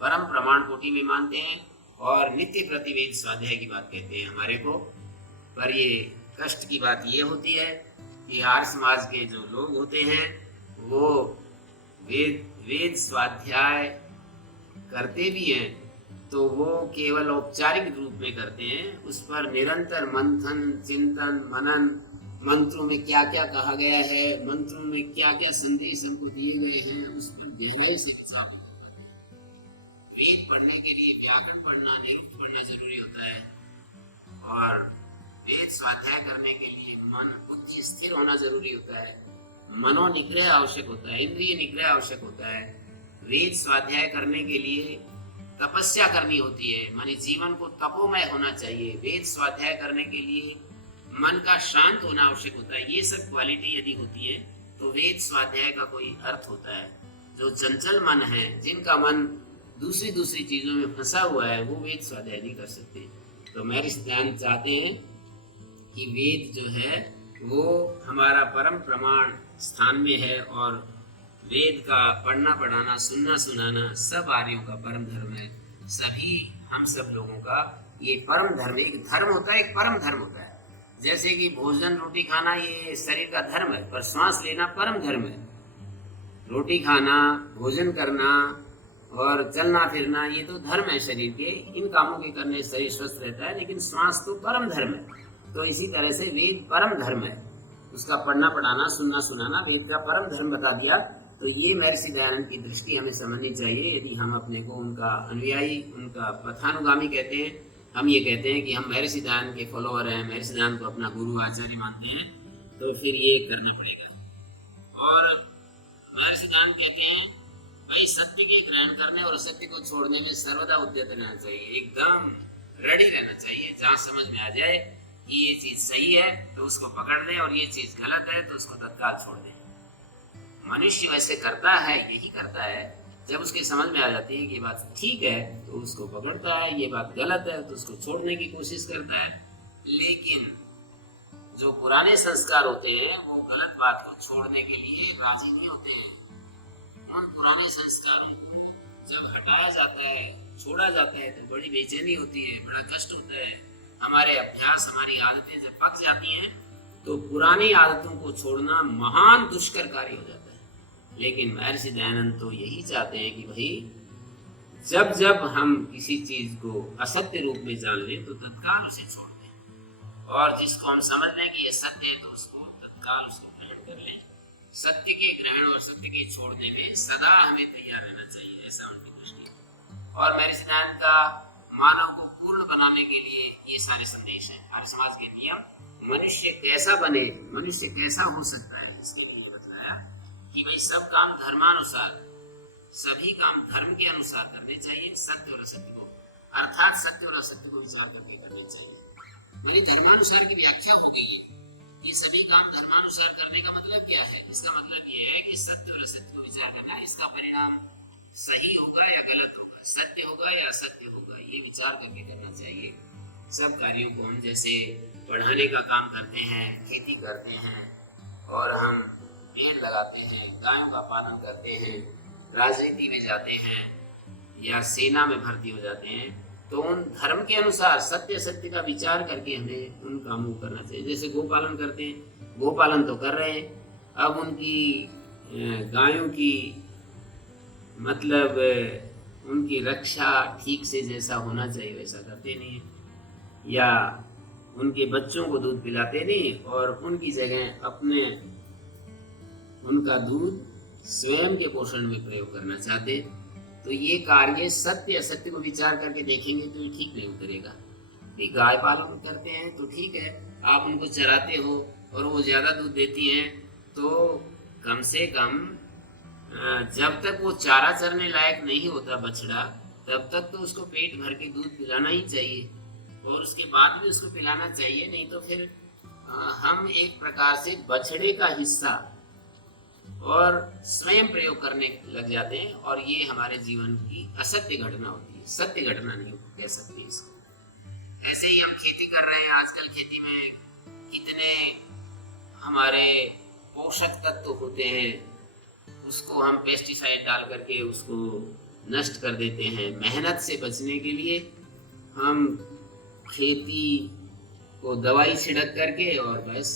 परम प्रमाण कोटि में मानते हैं और नित्य प्रति वेद स्वाध्याय की बात कहते हैं हमारे को। पर ये कष्ट की बात ये होती है कि आर्य समाज के जो लोग होते हैं वो वेद स्वाध्याय करते भी हैं तो वो केवल औपचारिक रूप में करते हैं, उस पर निरंतर मंथन, चिंतन, मनन, मंत्रों में क्या क्या कहा गया है, मंत्रों में क्या क्या संदेश हमको दिए गए हैं, उस पर गहराई से विचार नहीं करते। वेद पढ़ने के लिए व्याकरण पढ़ना, निरुक्त पढ़ना जरूरी होता है और वेद स्वाध्याय करने के लिए मन बुद्धि स्थिर होना जरूरी होता है, मनोनिग्रह आवश्यक होता है, इंद्रिय निग्रह आवश्यक होता है। वेद स्वाध्याय करने के लिए तपस्या करनी होती है, माने जीवन को तपोमय होना चाहिए। वेद स्वाध्याय करने के लिए मन का शांत होना आवश्यक होता है। ये सब क्वालिटी यदि होती है तो वेद स्वाध्याय का कोई अर्थ होता है। जो चंचल मन है, जिनका मन दूसरी चीजों में फंसा हुआ है, वो वेद स्वाध्याय नहीं कर सकते। तो महर्षि दयानंद चाहते हैं कि वेद जो है वो हमारा परम प्रमाण स्थान में है और वेद का पढ़ना पढ़ाना, सुनना सुनाना सब आर्यों का परम धर्म है। सभी हम सब लोगों का ये परम धर्म, एक धर्म होता है, एक परम धर्म होता है। जैसे कि भोजन रोटी खाना ये शरीर का धर्म है, पर श्वास लेना परम धर्म है। रोटी खाना, भोजन करना और चलना फिरना ये तो धर्म है शरीर के, इन कामों के करने शरीर स्वस्थ रहता है, लेकिन श्वास तो परम धर्म है। तो इसी तरह से वेद परम धर्म है, उसका पढ़ना पढ़ाना, सुनना सुनाना वेद का परम धर्म बता दिया। तो ये महर्षि दयानंद की दृष्टि हमें समझनी चाहिए। यदि हम अपने को उनका अनुयायी, उनका पथानुगामी कहते हैं, हम ये कहते हैं कि हम महर्षि दयानंद के फॉलोअर हैं, महर्षि दयानंद को अपना गुरु आचार्य मानते हैं, तो फिर ये करना पड़ेगा। और महर्षि दयानंद कहते हैं भाई सत्य के ग्रहण करने और असत्य को छोड़ने में सर्वदा उद्यत रहना चाहिए, एकदम रेडी रहना चाहिए। जहाँ समझ में आ जाए कि ये चीज सही है तो उसको पकड़ लें और ये चीज गलत है तो उसको तत्काल छोड़ दें। मनुष्य वैसे करता है, यही करता है, जब उसके समझ में आ जाती है कि ये बात ठीक है तो उसको पकड़ता है, ये बात गलत है तो उसको छोड़ने की कोशिश करता है। लेकिन जो पुराने संस्कार होते हैं वो गलत बात को छोड़ने के लिए राजी नहीं होते हैं। उन पुराने संस्कारों को जब हटाया जाता है, छोड़ा जाता है तो बड़ी बेचैनी होती है, बड़ा कष्ट होता है। हमारे अभ्यास, हमारी आदतें जब पक जाती हैं तो पुरानी आदतों को छोड़ना महान दुष्कर कार्य हो जाता है। लेकिन महर्षि दयानंद तो यही चाहते हैं कि भाई जब जब हम किसी चीज को असत्य रूप में जान लें तो तत्काल उसे छोड़ दें, और जिसको हम समझ लें कि ये सत्य है तो उसको तत्काल उसको ग्रहण कर लें। सत्य के ग्रहण और सत्य के छोड़ने में सदा हमें तैयार रहना चाहिए, ऐसा उनकी दृष्टि। और महर्षि दयानंद का मानव को पूर्ण बनाने के लिए ये सारे संदेश हैं, आर्य समाज के नियम। मनुष्य कैसा बने, मनुष्य कैसा हो सकता है, इसके लिए बताया कि भाई सब काम धर्मानुसार, सभी काम धर्म के अनुसार करने चाहिए, सत्य और असत्य को, अर्थात सत्य और असत्य को विचार करके करने चाहिए। मेरी धर्मानुसार की व्याख्या हो गई है। ये सभी काम धर्मानुसार करने का मतलब क्या है? इसका मतलब ये है कि सत्य और असत्य को विचार करना है, इसका परिणाम सही होगा या गलत होगा, सत्य होगा या असत्य होगा, ये विचार करके करना चाहिए। सब कार्यों को हम जैसे पढ़ाने का काम करते हैं, खेती करते हैं और हम पेड़ लगाते हैं, गायों का पालन करते हैं, राजनीति में जाते हैं या सेना में भर्ती हो जाते हैं, तो उन धर्म के अनुसार सत्य सत्य का विचार करके हमें उन कामों को करना चाहिए। जैसे गोपालन करते हैं, गोपालन तो कर रहे हैं, अब उनकी गायों की मतलब उनकी रक्षा ठीक से जैसा होना चाहिए वैसा करते नहीं है, या उनके बच्चों को दूध पिलाते नहीं और उनकी जगह अपने उनका दूध स्वयं के पोषण में प्रयोग करना चाहते, तो ये कार्य सत्य असत्य को विचार करके देखेंगे तो ये ठीक नहीं उतरेगा। गाय पालन करते हैं तो ठीक है, आप उनको चराते हो और वो ज़्यादा दूध देती हैं, तो कम से कम जब तक वो चारा चरने लायक नहीं होता बछड़ा, तब तक तो उसको पेट भर के दूध पिलाना ही चाहिए और उसके बाद भी उसको पिलाना चाहिए। नहीं तो फिर हम एक प्रकार से बछड़े का हिस्सा और स्वयं प्रयोग करने लग जाते हैं, और ये हमारे जीवन की असत्य घटना होती है, सत्य घटना नहीं कह सकते इसको। ऐसे ही हम खेती कर रहे हैं, आजकल खेती में कितने हमारे पोषक तत्व होते हैं, उसको हम पेस्टिसाइड डाल करके उसको नष्ट कर देते हैं। मेहनत से बचने के लिए हम खेती को दवाई छिड़क करके और बस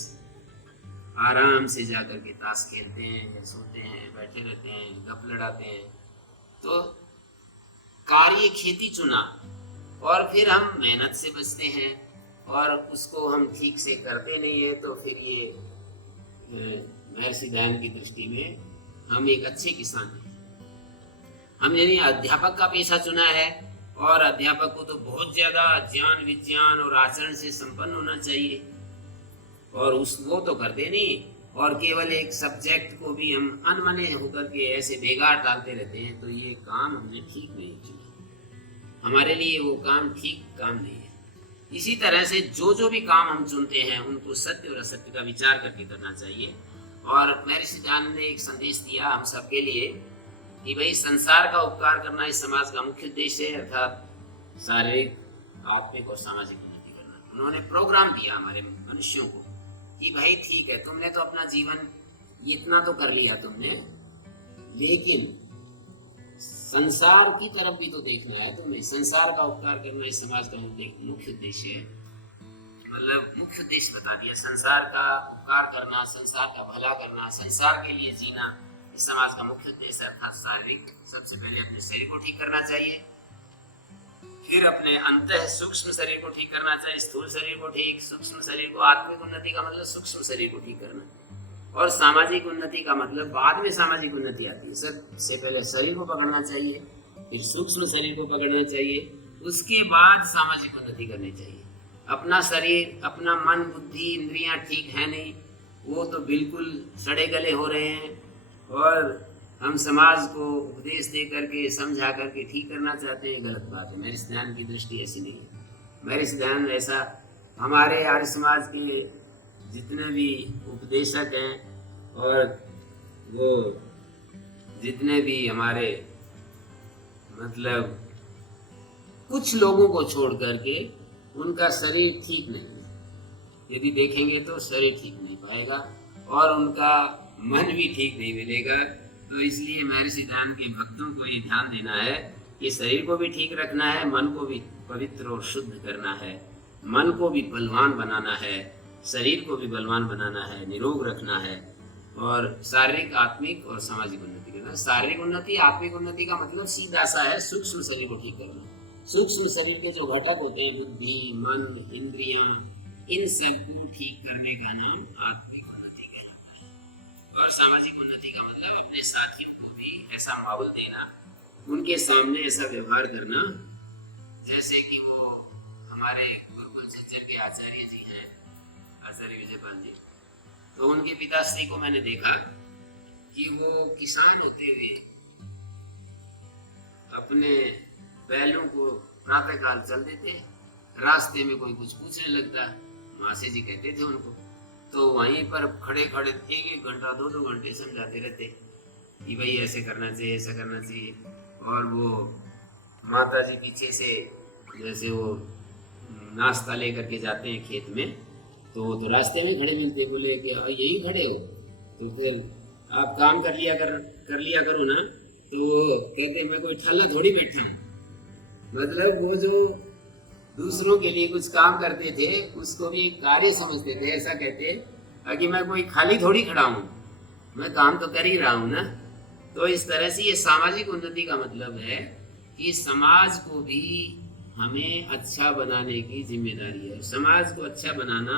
आराम से जा करके ताश खेलते हैं या सोते हैं, बैठे रहते हैं, गप लड़ाते हैं। तो कार्य खेती चुना और फिर हम मेहनत से बचते हैं और उसको हम ठीक से करते नहीं है, तो फिर ये महर्षि दयानंद की दृष्टि में हम एक अच्छे किसान हैं। हम यानी अध्यापक का पेशा चुना है और अध्यापक को तो बहुत ज्यादा ज्ञान विज्ञान और आचरण से संपन्न होना चाहिए, और वो तो करते नहीं, और केवल एक सब्जेक्ट को भी हम अनमने होकर के ऐसे बेगार डालते रहते हैं, तो ये काम हमने ठीक नहीं चुना। हमारे लिए वो काम ठीक काम नहीं है। इसी तरह से जो भी काम हम चुनते हैं उनको सत्य और असत्य का विचार करके करना चाहिए। और महर्षि दयानंद ने एक संदेश दिया हम सबके लिए कि भाई संसार का उपकार करना इस समाज का मुख्य उद्देश्य है, अर्थात शारीरिक, आत्मिक और सामाजिक उन्नति करना। उन्होंने प्रोग्राम दिया हमारे मनुष्यों को कि भाई ठीक है, तुमने तो अपना जीवन इतना तो कर लिया तुमने, लेकिन संसार की तरफ भी तो देखना है तुम्हें। संसार का उपकार करना इस समाज का मुख्य उद्देश्य है, मतलब मुख्य उद्देश्य बता दिया। संसार का उपकार करना, संसार का भला करना, संसार के लिए जीना इस समाज का मुख्य उद्देश्य, अर्थात शारीरिक। सबसे पहले अपने शरीर को ठीक करना चाहिए, फिर अपने अंतः सूक्ष्म शरीर को ठीक करना चाहिए, स्थूल शरीर को ठीक, सूक्ष्म शरीर को। आत्मिक उन्नति का मतलब सूक्ष्म शरीर को ठीक करना, और सामाजिक उन्नति का मतलब बाद में सामाजिक उन्नति आती है। सबसे पहले शरीर को पकड़ना चाहिए, फिर सूक्ष्म शरीर को पकड़ना चाहिए, उसके बाद सामाजिक उन्नति करनी चाहिए। अपना शरीर, अपना मन, बुद्धि, इंद्रियां ठीक है नहीं, वो तो बिल्कुल सड़े गले हो रहे हैं, और हम समाज को उपदेश दे करके समझा करके ठीक करना चाहते हैं, गलत बात है। महर्षि दयानंद की दृष्टि ऐसी नहीं है। महर्षि दयानंद ऐसा, हमारे आर्य समाज के जितने भी उपदेशक हैं और वो जितने भी हमारे मतलब कुछ लोगों को छोड़ करके उनका शरीर ठीक नहीं है। यदि देखेंगे तो शरीर ठीक नहीं पाएगा और उनका मन भी ठीक नहीं मिलेगा। तो इसलिए महर्षि दयानंद के भक्तों को ये ध्यान देना है कि शरीर को भी ठीक रखना है, मन को भी पवित्र और शुद्ध करना है, मन को भी बलवान बनाना है, शरीर को भी बलवान बनाना है, निरोग रखना है, और शारीरिक, आत्मिक और सामाजिक उन्नति करना। शारीरिक उन्नति, आत्मिक उन्नति का मतलब सीधा सा है सूक्ष्म शरीर को ठीक करना। सूक्ष्म शरीर के जो घटक होते हैं, बुद्धि, मन, इंद्रियां, इन सबको ठीक करने का नाम आत्मिक उन्नति कहलाता है। और सामाजिक उन्नति का मतलब अपने साथियों को भी ऐसा माहौल देना, उनके सामने ऐसा व्यवहार करना जैसे कि वो हमारे गुरुकुल झज्जर के आचार्य जी हैं, आचार्य विजयपाल जी, तो उनके पिताश्री को मैंने देखा कि वो किसान होते हुए अपने बैलों को प्रातःकाल चल देते, रास्ते में कोई कुछ पूछने लगता, मासे जी कहते थे उनको, तो वहीं पर खड़े खड़े 1-1 घंटा 2-2 घंटे समझाते रहते कि भाई ऐसे करना चाहिए, ऐसा करना चाहिए। और वो माता जी पीछे से जैसे वो नाश्ता लेकर के जाते हैं खेत में, तो रास्ते में खड़े मिलते, बोले कि यही खड़े हो, तो फिर आप काम कर लिया करो ना। तो कहते मैं कोई ठल्ला थोड़ी बैठा हूँ, मतलब वो जो दूसरों के लिए कुछ काम करते थे उसको भी कार्य समझते थे। ऐसा कहते कि मैं कोई खाली थोड़ी खड़ा हूँ, मैं काम तो कर ही रहा हूँ ना। तो इस तरह से ये सामाजिक उन्नति का मतलब है कि समाज को भी हमें अच्छा बनाने की जिम्मेदारी है। समाज को अच्छा बनाना,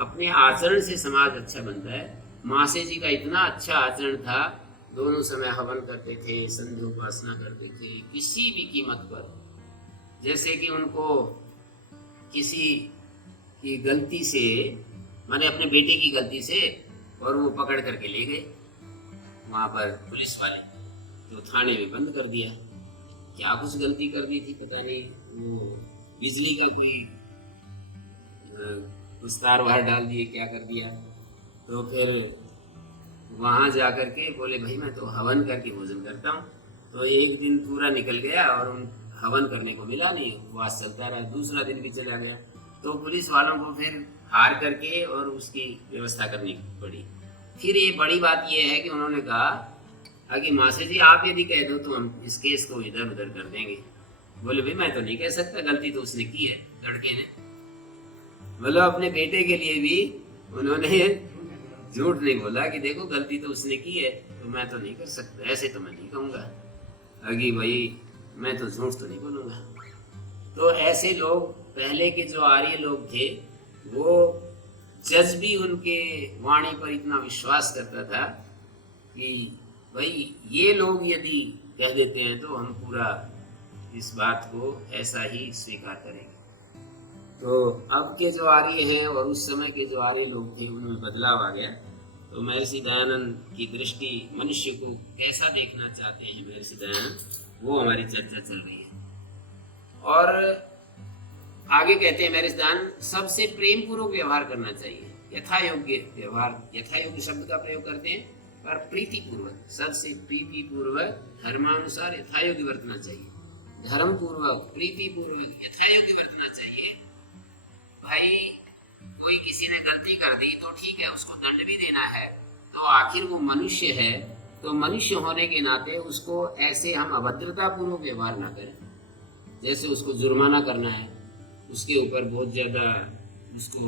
अपने आचरण से समाज अच्छा बनता है। मासे जी का इतना अच्छा आचरण था, दोनों समय हवन करते थे, संध्या उपासना करते थे, किसी भी कीमत पर। जैसे कि उनको किसी की गलती से, माने अपने बेटे की गलती से, और वो पकड़ करके ले गए वहाँ पर पुलिस वाले, तो थाने में बंद कर दिया। क्या कुछ गलती कर दी थी पता नहीं, वो बिजली का कोई कुछ तार वार डाल दिए, क्या कर दिया। तो फिर वहाँ जा कर के बोले भाई मैं तो हवन करके भोजन करता हूँ। तो एक दिन पूरा निकल गया और उन हवन करने को मिला नहीं, उपवास चलता रहा। दूसरा दिन भी चला गया, तो पुलिस वालों को फिर हार करके और उसकी व्यवस्था करनी पड़ी। फिर ये बड़ी बात ये है कि उन्होंने कहा कि मासे जी आप यदि कह दो तो हम इस केस को इधर उधर कर देंगे। बोले भाई मैं तो नहीं कह सकता, गलती तो उसने की है, लड़के ने। मतलब अपने बेटे के लिए भी उन्होंने झूठ नहीं बोला कि देखो गलती तो उसने की है, तो मैं तो नहीं कर सकता, ऐसे तो मैं नहीं कहूँगा कि भाई मैं तो झूठ तो नहीं बोलूँगा। तो ऐसे लोग, पहले के जो आर्य लोग थे, वो जज भी उनके वाणी पर इतना विश्वास करता था कि भाई ये लोग यदि कह देते हैं तो हम पूरा इस बात को ऐसा ही स्वीकार करेंगे। तो अब के जो आर्य हैं और उस समय के जो आर्य लोग थे, उनमें बदलाव आ गया। तो महर्षि दयानंद की दृष्टि मनुष्य को कैसा देखना चाहते हैं महर्षि दयानंद, वो हमारी चर्चा चल रही है। और आगे कहते हैं महर्षि दयानंद, सबसे प्रेम पूर्वक व्यवहार करना चाहिए, यथा योग्य व्यवहार, यथा योग्य शब्द का प्रयोग करते हैं, पर प्रीति पूर्वक, सबसे प्रीति पूर्वक धर्मानुसार यथा योग्य बरतना चाहिए। धर्म पूर्वक, प्रीति पूर्वक, यथा योग्य बरतना चाहिए। भाई कोई किसी ने गलती कर दी तो ठीक है, उसको दंड भी देना है, तो आखिर वो मनुष्य है, तो मनुष्य होने के नाते उसको ऐसे हम अभद्रता पूर्वक व्यवहार ना करें। जैसे उसको जुर्माना करना है, उसके ऊपर बहुत ज्यादा उसको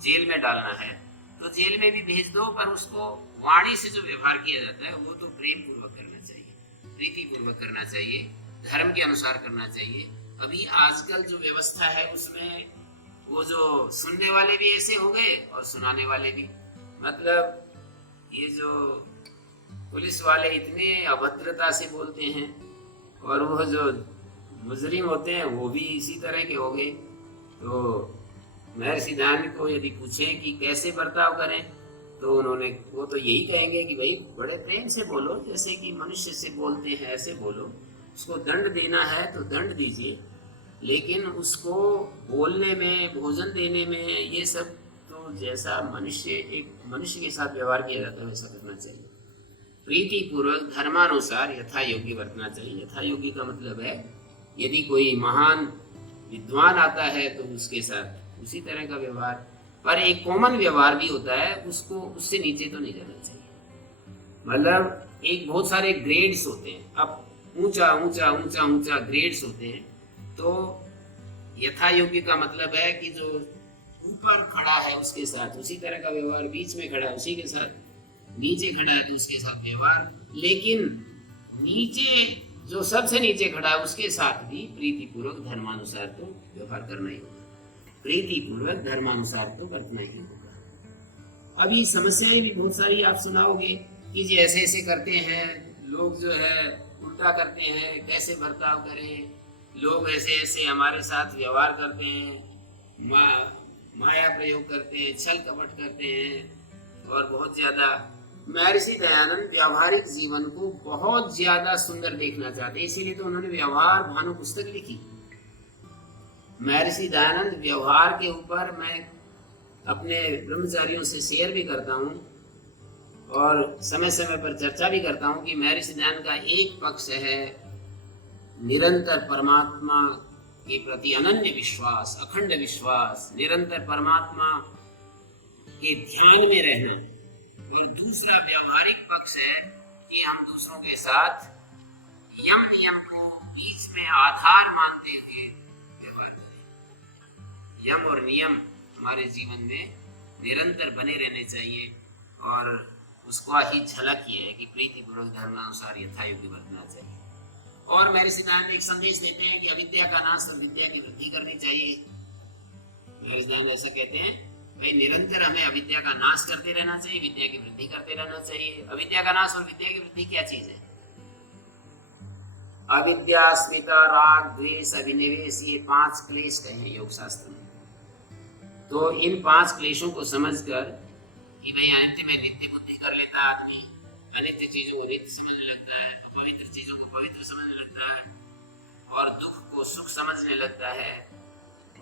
जेल में डालना है, तो जेल में भी भेज दो, पर उसको वाणी से जो व्यवहार किया जाता है वो तो प्रेम पूर्वक करना चाहिए, प्रीति पूर्वक करना चाहिए, धर्म के अनुसार करना चाहिए। अभी आजकल जो व्यवस्था है उसमें वो जो सुनने वाले भी ऐसे हो गए और सुनाने वाले भी, मतलब ये जो पुलिस वाले इतने अभद्रता से बोलते हैं, और वो जो मुजरिम होते हैं वो भी इसी तरह के हो गए। तो महर्षि दयानंद को यदि पूछें कि कैसे बर्ताव करें, तो वो तो यही कहेंगे कि भाई बड़े प्रेम से बोलो, जैसे कि मनुष्य से बोलते हैं ऐसे बोलो। उसको दंड देना है तो दंड दीजिए, लेकिन उसको बोलने में, भोजन देने में, ये सब तो जैसा एक मनुष्य के साथ व्यवहार किया जाता है वैसा करना चाहिए। प्रीति पूर्वक, धर्मानुसार यथा योग्य बरतना चाहिए। यथा योग्य का मतलब है यदि कोई महान विद्वान आता है तो उसके साथ उसी तरह का व्यवहार, पर एक कॉमन व्यवहार भी होता है, उसको उससे नीचे तो नहीं जाना चाहिए। मतलब एक बहुत सारे ग्रेड्स होते हैं, अब ऊंचा ऊंचा ऊंचा ऊंचा ग्रेड्स होते हैं। तो यथा योग्य का मतलब है कि जो ऊपर खड़ा है उसके साथ उसी तरह का व्यवहार, बीच में खड़ा है उसी के साथ, नीचे खड़ा है तो उसके साथ व्यवहार, लेकिन नीचे जो सबसे नीचे खड़ा है उसके साथ भी प्रीति पूर्वक धर्मानुसार तो व्यवहार करना ही होगा, प्रीति पूर्वक धर्मानुसार तो करना ही होगा। अभी समस्याएं भी बहुत सारी आप सुनाओगे कि जी ऐसे ऐसे करते हैं लोग, जो है उल्टा करते हैं, कैसे बर्ताव करें, लोग ऐसे ऐसे हमारे साथ व्यवहार करते हैं, माया प्रयोग करते हैं, छल कपट करते हैं, और बहुत ज्यादा। महर्षि दयानंद व्यावहारिक जीवन को बहुत ज्यादा सुंदर देखना चाहते हैं, इसीलिए तो उन्होंने व्यवहार भानु पुस्तक लिखी। महर्षि दयानंद व्यवहार के ऊपर मैं अपने ब्रह्मचारियों से शेयर भी करता हूँ और समय समय पर चर्चा भी करता हूँ कि महर्षि दयानंद का एक पक्ष है निरंतर परमात्मा के प्रति अनन्य विश्वास, अखंड विश्वास, निरंतर परमात्मा के ध्यान में रहना, और दूसरा व्यावहारिक पक्ष है कि हम दूसरों के साथ यम नियम को बीच में आधार मानते हुए व्यवहार करें। यम और नियम हमारे जीवन में निरंतर बने रहने चाहिए, और उसको ही झलक ये है कि प्रीति पूर्वक धर्मानुसार यथायोग्य बरतना चाहिए। और मेरे सिद्धांत एक संदेश देते हैं कि अविद्या का नाश और विद्या की वृद्धि करनी चाहिए। मेरे सिद्धांत ऐसा कहते हैं, भाई निरंतर हमें अविद्या का नाश करते रहना चाहिए, विद्या की वृद्धि करते रहना चाहिए। अविद्या का नाश और विद्या की वृद्धि क्या चीज है? अविद्या, अस्मिता, राग, द्वेष, अभिनिवेश, ये 5 क्लेश कहे योग शास्त्र में। तो इन 5 क्लेशों को समझकर कि भाई अनित्य में नित्य बुद्धि कर लेता आदमी, अनित्य चीजों को नित्य समझने लगता है, अपवित्र चीजों को पवित्र समझने लगता है, और दुख को सुख समझने लगता है,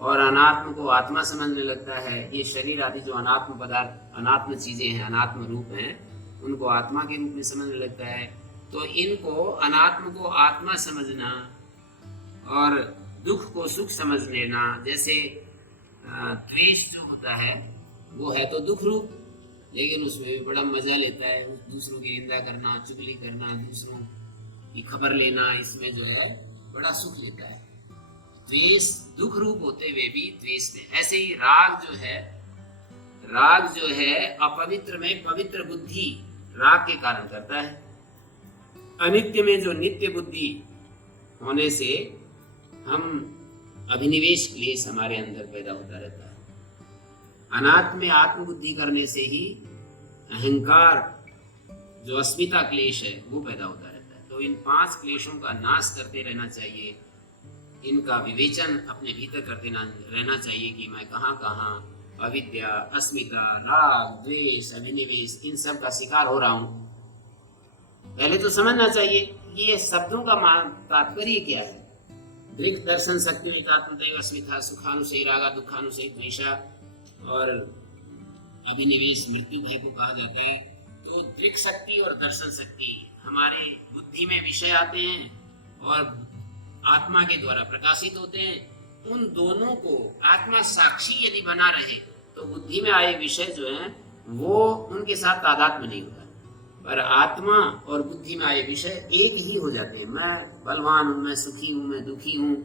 और अनात्म को आत्मा समझने लगता है। ये शरीर आदि जो अनात्म पदार्थ, अनात्म चीजें हैं, अनात्म रूप हैं, उनको आत्मा के रूप में समझने लगता है। तो इनको, अनात्म को आत्मा समझना और दुख को सुख समझ लेना, जैसे द्वेष जो होता है वो है तो दुख रूप, लेकिन उसमें भी बड़ा मजा लेता है। दूसरों की निंदा करना, चुगली करना, दूसरों की खबर लेना, इसमें जो है बड़ा सुख लेता है। द्वेष दुख रूप होते हुए भी द्वेष में। ऐसे ही राग जो है अपवित्र में पवित्र बुद्धि राग के कारण करता है। अनित्य में जो नित्य बुद्धि होने से हम अभिनिवेश क्लेश हमारे अंदर पैदा होता रहता है। अनात्म में आत्मबुद्धि करने से ही अहंकार जो अस्मिता क्लेश है वो पैदा होता रहता है। तो इन 5 क्लेशों का नाश करते रहना चाहिए, इनका विवेचन अपने भीतर करते रहना चाहिए कि मैं कहाँ कहाँ अविद्या, अस्मिता, राग, द्वेष, अभिनिवेश, इन सब का शिकार हो रहा हूँ। पहले तो समझना चाहिए कि ये शब्दों का तात्पर्य क्या है। दृक् दर्शन शक्ति एकात्मदैव अस्मिता, सुखानुशयी रागा, दुखानुशयी द्वेषा, और अभिनिवेश मृत्यु भय को कहा जाता है। तो दृक् शक्ति और दर्शन शक्ति हमारे बुद्धि में विषय आते हैं और आत्मा के द्वारा प्रकाशित होते हैं। उन दोनों को आत्मा साक्षी यदि बना रहे तो बुद्धि में आए विषय जो हैं वो उनके साथ तादात्म्य नहीं होता, पर आत्मा और बुद्धि में आए विषय एक ही हो जाते हैं। मैं बलवान हूँ, मैं सुखी हूँ, मैं दुखी हूँ,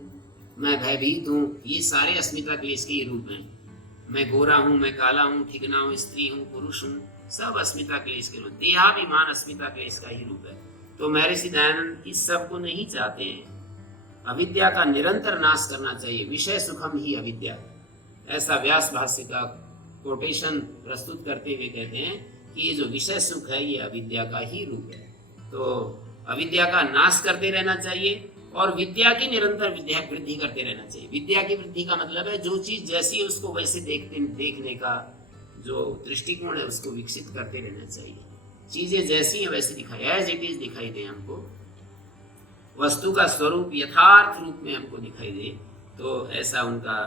मैं भयभीत हूँ, ये सारे अस्मिता क्लेश के रूप हैं। मैं गोरा हूँ, मैं काला हूँ, ठिकना हूँ, स्त्री हूँ, पुरुष हूँ, सब अस्मिता क्लेश के रूप। देहाभिमान अस्मिता क्लेश का ही रूप है। तो महर्षि दयानंद इस सब को नहीं चाहते हैं। अविद्या का निरंतर नाश करना चाहिए। विषय सुखम ही अविद्या, ऐसा व्यास भाष्य का कोटेशन प्रस्तुत करते हुए कहते हैं कि ये जो विषय सुख है ये अविद्या का ही रूप है। तो अविद्या का नाश करते रहना चाहिए और विद्या की निरंतर विद्या वृद्धि करते रहना चाहिए। विद्या की वृद्धि का मतलब है जो चीज जैसी है उसको वैसे देखने का जो दृष्टिकोण है उसको विकसित करते रहना चाहिए। चीजें जैसी है वैसी दिखाई, एज इट इज दिखाई दे हमको, वस्तु का स्वरूप यथार्थ रूप में हमको दिखाई दे, तो ऐसा उनका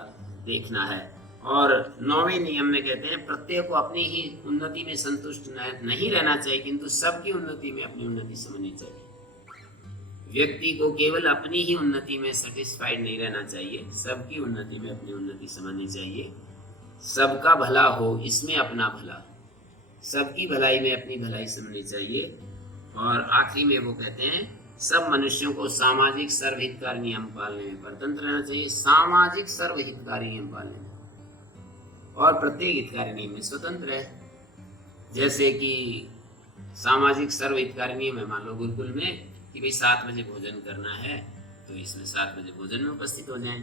देखना है। और 9वें नियम में कहते हैं प्रत्येक को अपनी ही उन्नति में संतुष्ट नहीं रहना चाहिए, किंतु सबकी उन्नति में अपनी उन्नति समझनी चाहिए। व्यक्ति को केवल अपनी ही उन्नति में सेटिस्फाइड नहीं रहना चाहिए, सबकी उन्नति में अपनी उन्नति समझनी चाहिए। सबका भला हो इसमें अपना भला, सबकी भलाई में अपनी भलाई समझनी चाहिए। और आखिरी में वो कहते हैं सब मनुष्यों को सामाजिक सर्वहितकारी नियम पालने में परतंत्र रहना चाहिए। सामाजिक सर्वहितकारी नियम पालने में, और प्रत्येक हितकारी नियम में स्वतंत्र है। जैसे कि सामाजिक सर्वहितकारी नियम है, मान लो गुरुकुल में कि भाई 7 बजे भोजन करना है तो इसमें 7 बजे भोजन में उपस्थित हो जाएं।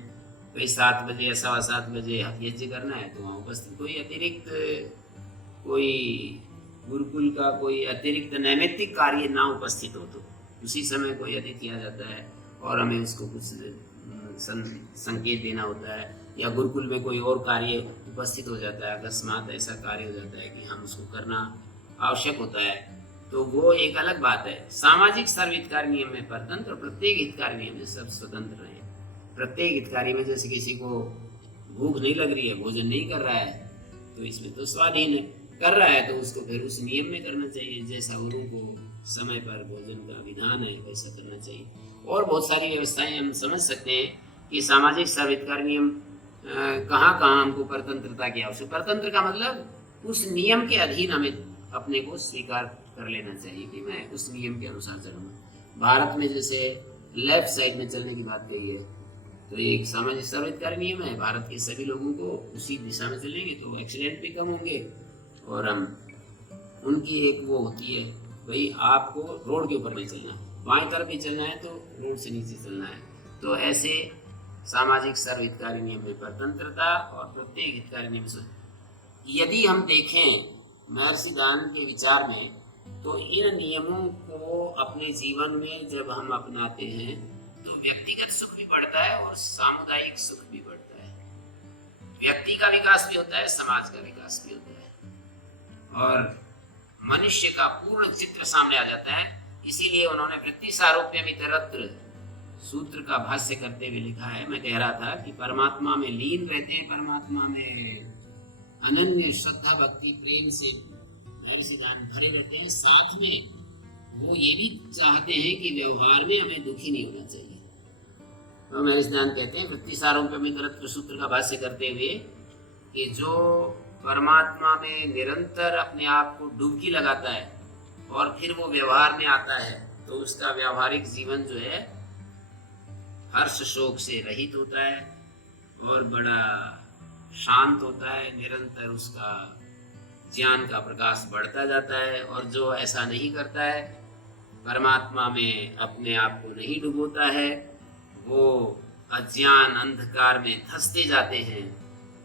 भाई 7 बजे या 7:15 बजे यज्ञ करना है तो वहाँ उपस्थित। कोई अतिरिक्त कोई गुरुकुल का कोई अतिरिक्त नैमित्तिक कार्य ना उपस्थित हो तो उसी समय कोई अतिथि आ जाता है और हमें उसको कुछ संकेत देना होता है, या गुरुकुल में कोई और कार्य उपस्थित हो जाता है, अकस्मात ऐसा कार्य हो जाता है कि हम उसको करना आवश्यक होता है, तो वो एक अलग बात है। सामाजिक सर्वहितकारी नियम में परतंत्र, प्रत्येक हितकारी नियम में सब स्वतंत्र रहे। प्रत्येक हितकारी में जैसे किसी को भूख नहीं लग रही है, भोजन नहीं कर रहा है, तो इसमें तो स्वाधीन है। कर रहा है तो उसको फिर उस नियम में करना चाहिए, जैसा गुरु को समय पर भोजन का विधान है वैसा करना चाहिए। और बहुत सारी व्यवस्थाएं हम समझ सकते हैं कि सामाजिक सर्वहितकारी नियम कहाँ कहाँ हमको परतंत्रता की आवश्यकता। परतंत्र का मतलब उस नियम के अधीन हमें अपने को स्वीकार कर लेना चाहिए कि मैं उस नियम के अनुसार चलूँगा। भारत में जैसे लेफ्ट साइड में चलने की बात कही है तो एक सामाजिक सर्वहितकारी नियम है, भारत के सभी लोगों को उसी दिशा में चलेंगे तो एक्सीडेंट भी कम होंगे। और हम उनकी एक वो होती है भाई आपको रोड के ऊपर नहीं चलना है, बाएं तरफ भी चलना है तो रोड से नीचे चलना है। तो ऐसे सामाजिक सर्वहितकारी नियम में परतंत्रता और प्रत्येक हितकारी नियम से, यदि हम देखें महर्षि दयानंद के विचार में, तो इन नियमों को अपने जीवन में जब हम अपनाते हैं तो व्यक्तिगत सुख भी बढ़ता है और सामुदायिक सुख भी बढ़ता है। व्यक्ति का विकास भी होता है, समाज का विकास भी होता है और मनुष्य का पूर्ण चित्र सामने आ जाता है। इसीलिए उन्होंने वृत्ति सारूप्यम इतरत्र सूत्र का भाष्य करते हुए लिखा है, मैं कह रहा था कि परमात्मा में लीन रहते हैं, परमात्मा में अनन्य श्रद्धा भक्ति प्रेम से महर्षि दयानंद भरे रहते हैं। साथ में वो ये भी चाहते हैं कि व्यवहार में हमें दुखी नहीं होना चाहिए। तो महर्षि दयानंद कहते हैं वृत्ति सारूप्यम इतरत्र सूत्र का भाष्य करते हुए कि जो परमात्मा में निरंतर अपने आप को डुबकी लगाता है और फिर वो व्यवहार में आता है, तो उसका व्यावहारिक जीवन जो है हर्ष शोक से रहित होता है और बड़ा शांत होता है। निरंतर उसका ज्ञान का प्रकाश बढ़ता जाता है। और जो ऐसा नहीं करता है, परमात्मा में अपने आप को नहीं डुबोता है, वो अज्ञान अंधकार में धंसते जाते हैं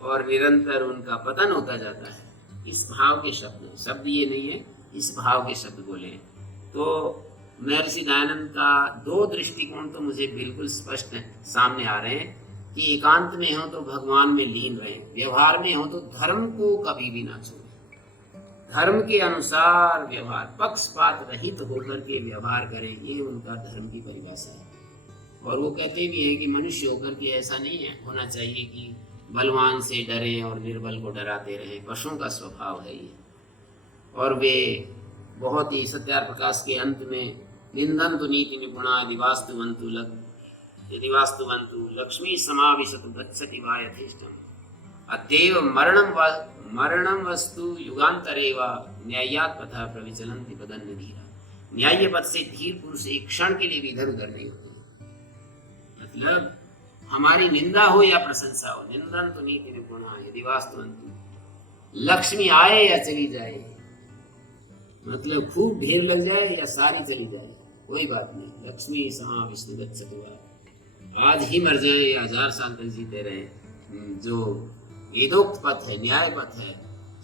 और निरंतर उनका पतन होता जाता है। इस भाव के शब्द ये नहीं है, इस भाव के शब्द बोले। तो महर्षि दयानंद का दो दृष्टिकोण तो मुझे बिल्कुल स्पष्ट सामने आ रहे हैं कि एकांत में हो तो भगवान में लीन रहे, व्यवहार में हो तो धर्म को कभी भी ना छोड़े, धर्म के अनुसार व्यवहार, पक्षपात रहित होकर के व्यवहार करें, ये उनका धर्म की परिभाषा है। और वो कहते भी हैं कि मनुष्य होकर के ऐसा नहीं है होना चाहिए कि बलवान से डरे और निर्बल को डराते रहे, पशुओं का स्वभाव है ये। और वे बहुत ही सत्यार प्रकाश के अंत में निंदन्तु नीति निपुणा यदि वास्तुवन्तु लक्ष्मी समाविशतु गच्छति वा यथेष्टम् अद्यैव मरणं वस्तु युगान्तरे वा न्यायात् पथः प्रविचलन्ति पदन्यधीरा। न्याय पथ से धीर पुरुष एक क्षण के लिए भी इधर उधर नहीं होते। मतलब हमारी निंदा हो या प्रशंसा हो, निंदन्तु नीति निपुणा यदि वास्तुवन्तु, लक्ष्मी आए या चली जाए, मतलब खूब ढेर लग जाए या सारी चली जाए, कोई बात नहीं, लक्ष्मी समाविशतु गच्छति वा, आज ही मर जाए या 1000 साल तक जीते रहे, जो वेदोक्त पथ है, न्याय पथ है,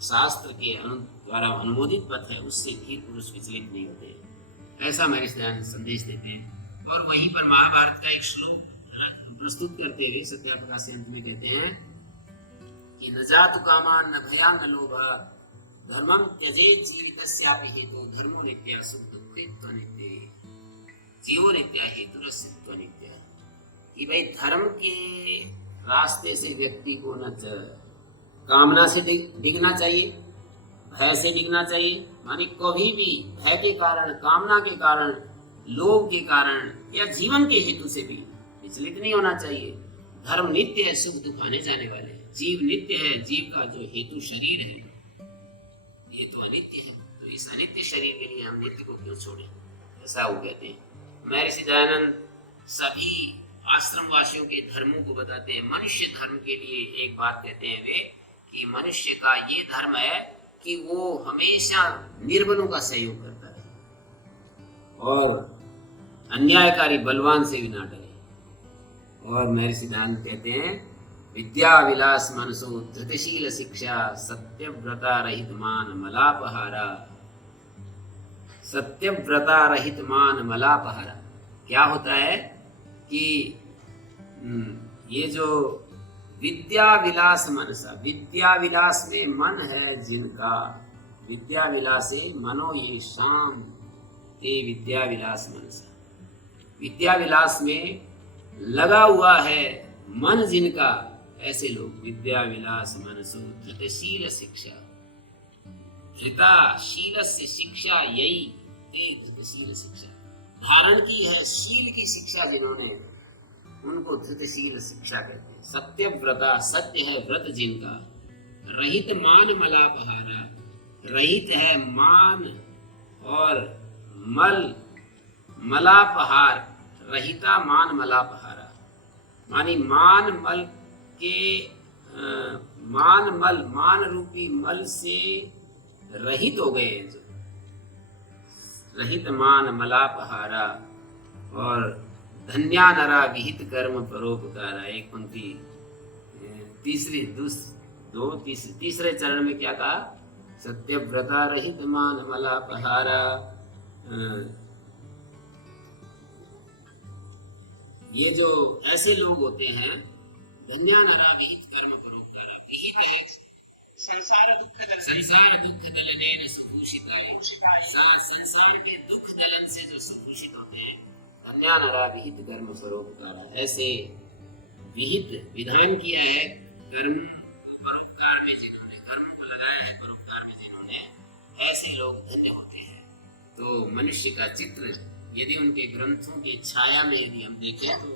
शास्त्र के द्वारा अनुमोदित पथ है, उससे धीर पुरुष विचलित नहीं होते। ऐसा महर्षि दयानंद संदेश देते हैं। और वहीं पर महाभारत का एक श्लोक प्रस्तुत करते हुए सत्यार प्रकाश अंत में कहते हैं कि न जातु कामान न भया न लोभा धर्मं त्यजेत जीवितस्यापि हेतु धर्मो नित्यः सुख दुःखेत्व नित्य जीवो नित्य हेतुरस्यत्व नित्य। कि भाई धर्म के रास्ते से व्यक्ति को न कामना से डिगना चाहिए, भय से डिगना चाहिए। मानी कभी भी भय के कारण, कामना के कारण, लोभ के कारण या जीवन के हेतु से भी विचलित नहीं होना चाहिए। धर्म नित्य है, सुख दुख आने जाने वाले, जीव नित्य है, जीव का जो हेतु शरीर है ये तो अनित्य है, तो इस अनित्य शरीर के लिए हम नित्य को क्यों छोड़ें, ऐसा वो कहते हैं। महर्षि दयानंद सभी आश्रम वासियों के धर्मों को बताते हैं। मनुष्य धर्म के लिए एक बात कहते हैं वे कि मनुष्य का ये धर्म है कि वो हमेशा निर्बलों का सहयोग करता है और अन्यायकारी बलवान से भी ना डरे। और महर्षि दयानंद कहते हैं विद्या विलास मनसो धृतिशील शिक्षा सत्यव्रता रहित मान मलापहारा। सत्यव्रता रहित मान मलापहारा क्या होता है कि ये जो विद्या विलास मनसा, विद्या विलास में मन है जिनका, विद्या विलासे मनो ये शाम ते विद्या विलास मनसा, विद्या विलास में लगा हुआ है मन जिनका, ऐसे लोग विद्या विलास मनसो धृतशील शिक्षा। धृताशील से शिक्षा यही ते धृतशील शिक्षा, धारण की है शील की शिक्षा जिन्होंने, उनको धृतशील शिक्षा कहते हैं। सत्यव्रता, सत्य है व्रत जिनका, रहित मान मलापहारा, रहित है मान और मल, मलापहार, रहिता मान मलापहारा, मानी मान मल के मान मल, मान रूपी मल से रहित हो गए, जो रहित मान मलापहारा, और धन्या नरा विहित कर्म परोपकारा। एक पंक्ति तीसरी तीसरे चरण में क्या कहा? सत्यव्रता रहित मान मलापहारा। ये जो ऐसे लोग होते हैं, धन्या नरा विहित कर्म परोपकारा। विहित है संसार दुख दलनेन सुभूषिताय। संसार के दुख दलन से जो सुभूषित होते हैं, धन्या नरा विहित कर्म परोपकारा। ऐसे विहित विधान किया है कर्म परोपकार में जिन्होंने, कर्म को लगाया है परोपकार में जिन्होंने, ऐसे लोग धन्य होते हैं। तो मनुष्य का चित्र यदि उनके ग्रंथों की छाया में यदि हम देखें तो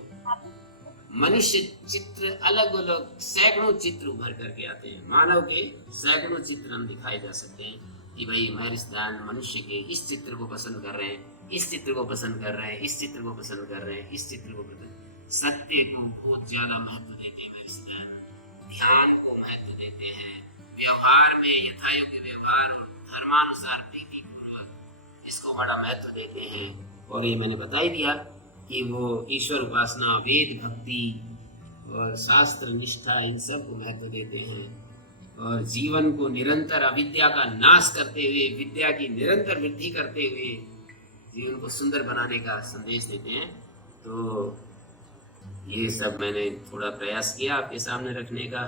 मनुष्य चित्र अलग अलग सैकड़ों चित्र उभर करके आते हैं। मानव के सैकड़ों चित्र हम दिखाए जा सकते हैं कि भाई महर्षि दयानंद मनुष्य के इस चित्र को पसंद कर रहे हैं, इस चित्र को पसंद कर रहे हैं, इस चित्र को पसंद कर रहे हैं, इस चित्र को पसंद। सत्य को बहुत ज्यादा महत्व देते हैं महर्षि दयानंद, ध्यान को महत्व देते हैं, व्यवहार में यथायोग्य व्यवहार और धर्मानुसार प्रीति पूर्वक इसको बड़ा महत्व देते हैं। और ये मैंने बता ही दिया कि वो ईश्वर उपासना, वेद भक्ति और शास्त्र निष्ठा, इन सब को महत्व देते हैं और जीवन को निरंतर अविद्या का नाश करते हुए, विद्या की निरंतर वृद्धि करते हुए जीवन को सुंदर बनाने का संदेश देते हैं। तो ये सब मैंने थोड़ा प्रयास किया आपके सामने रखने का।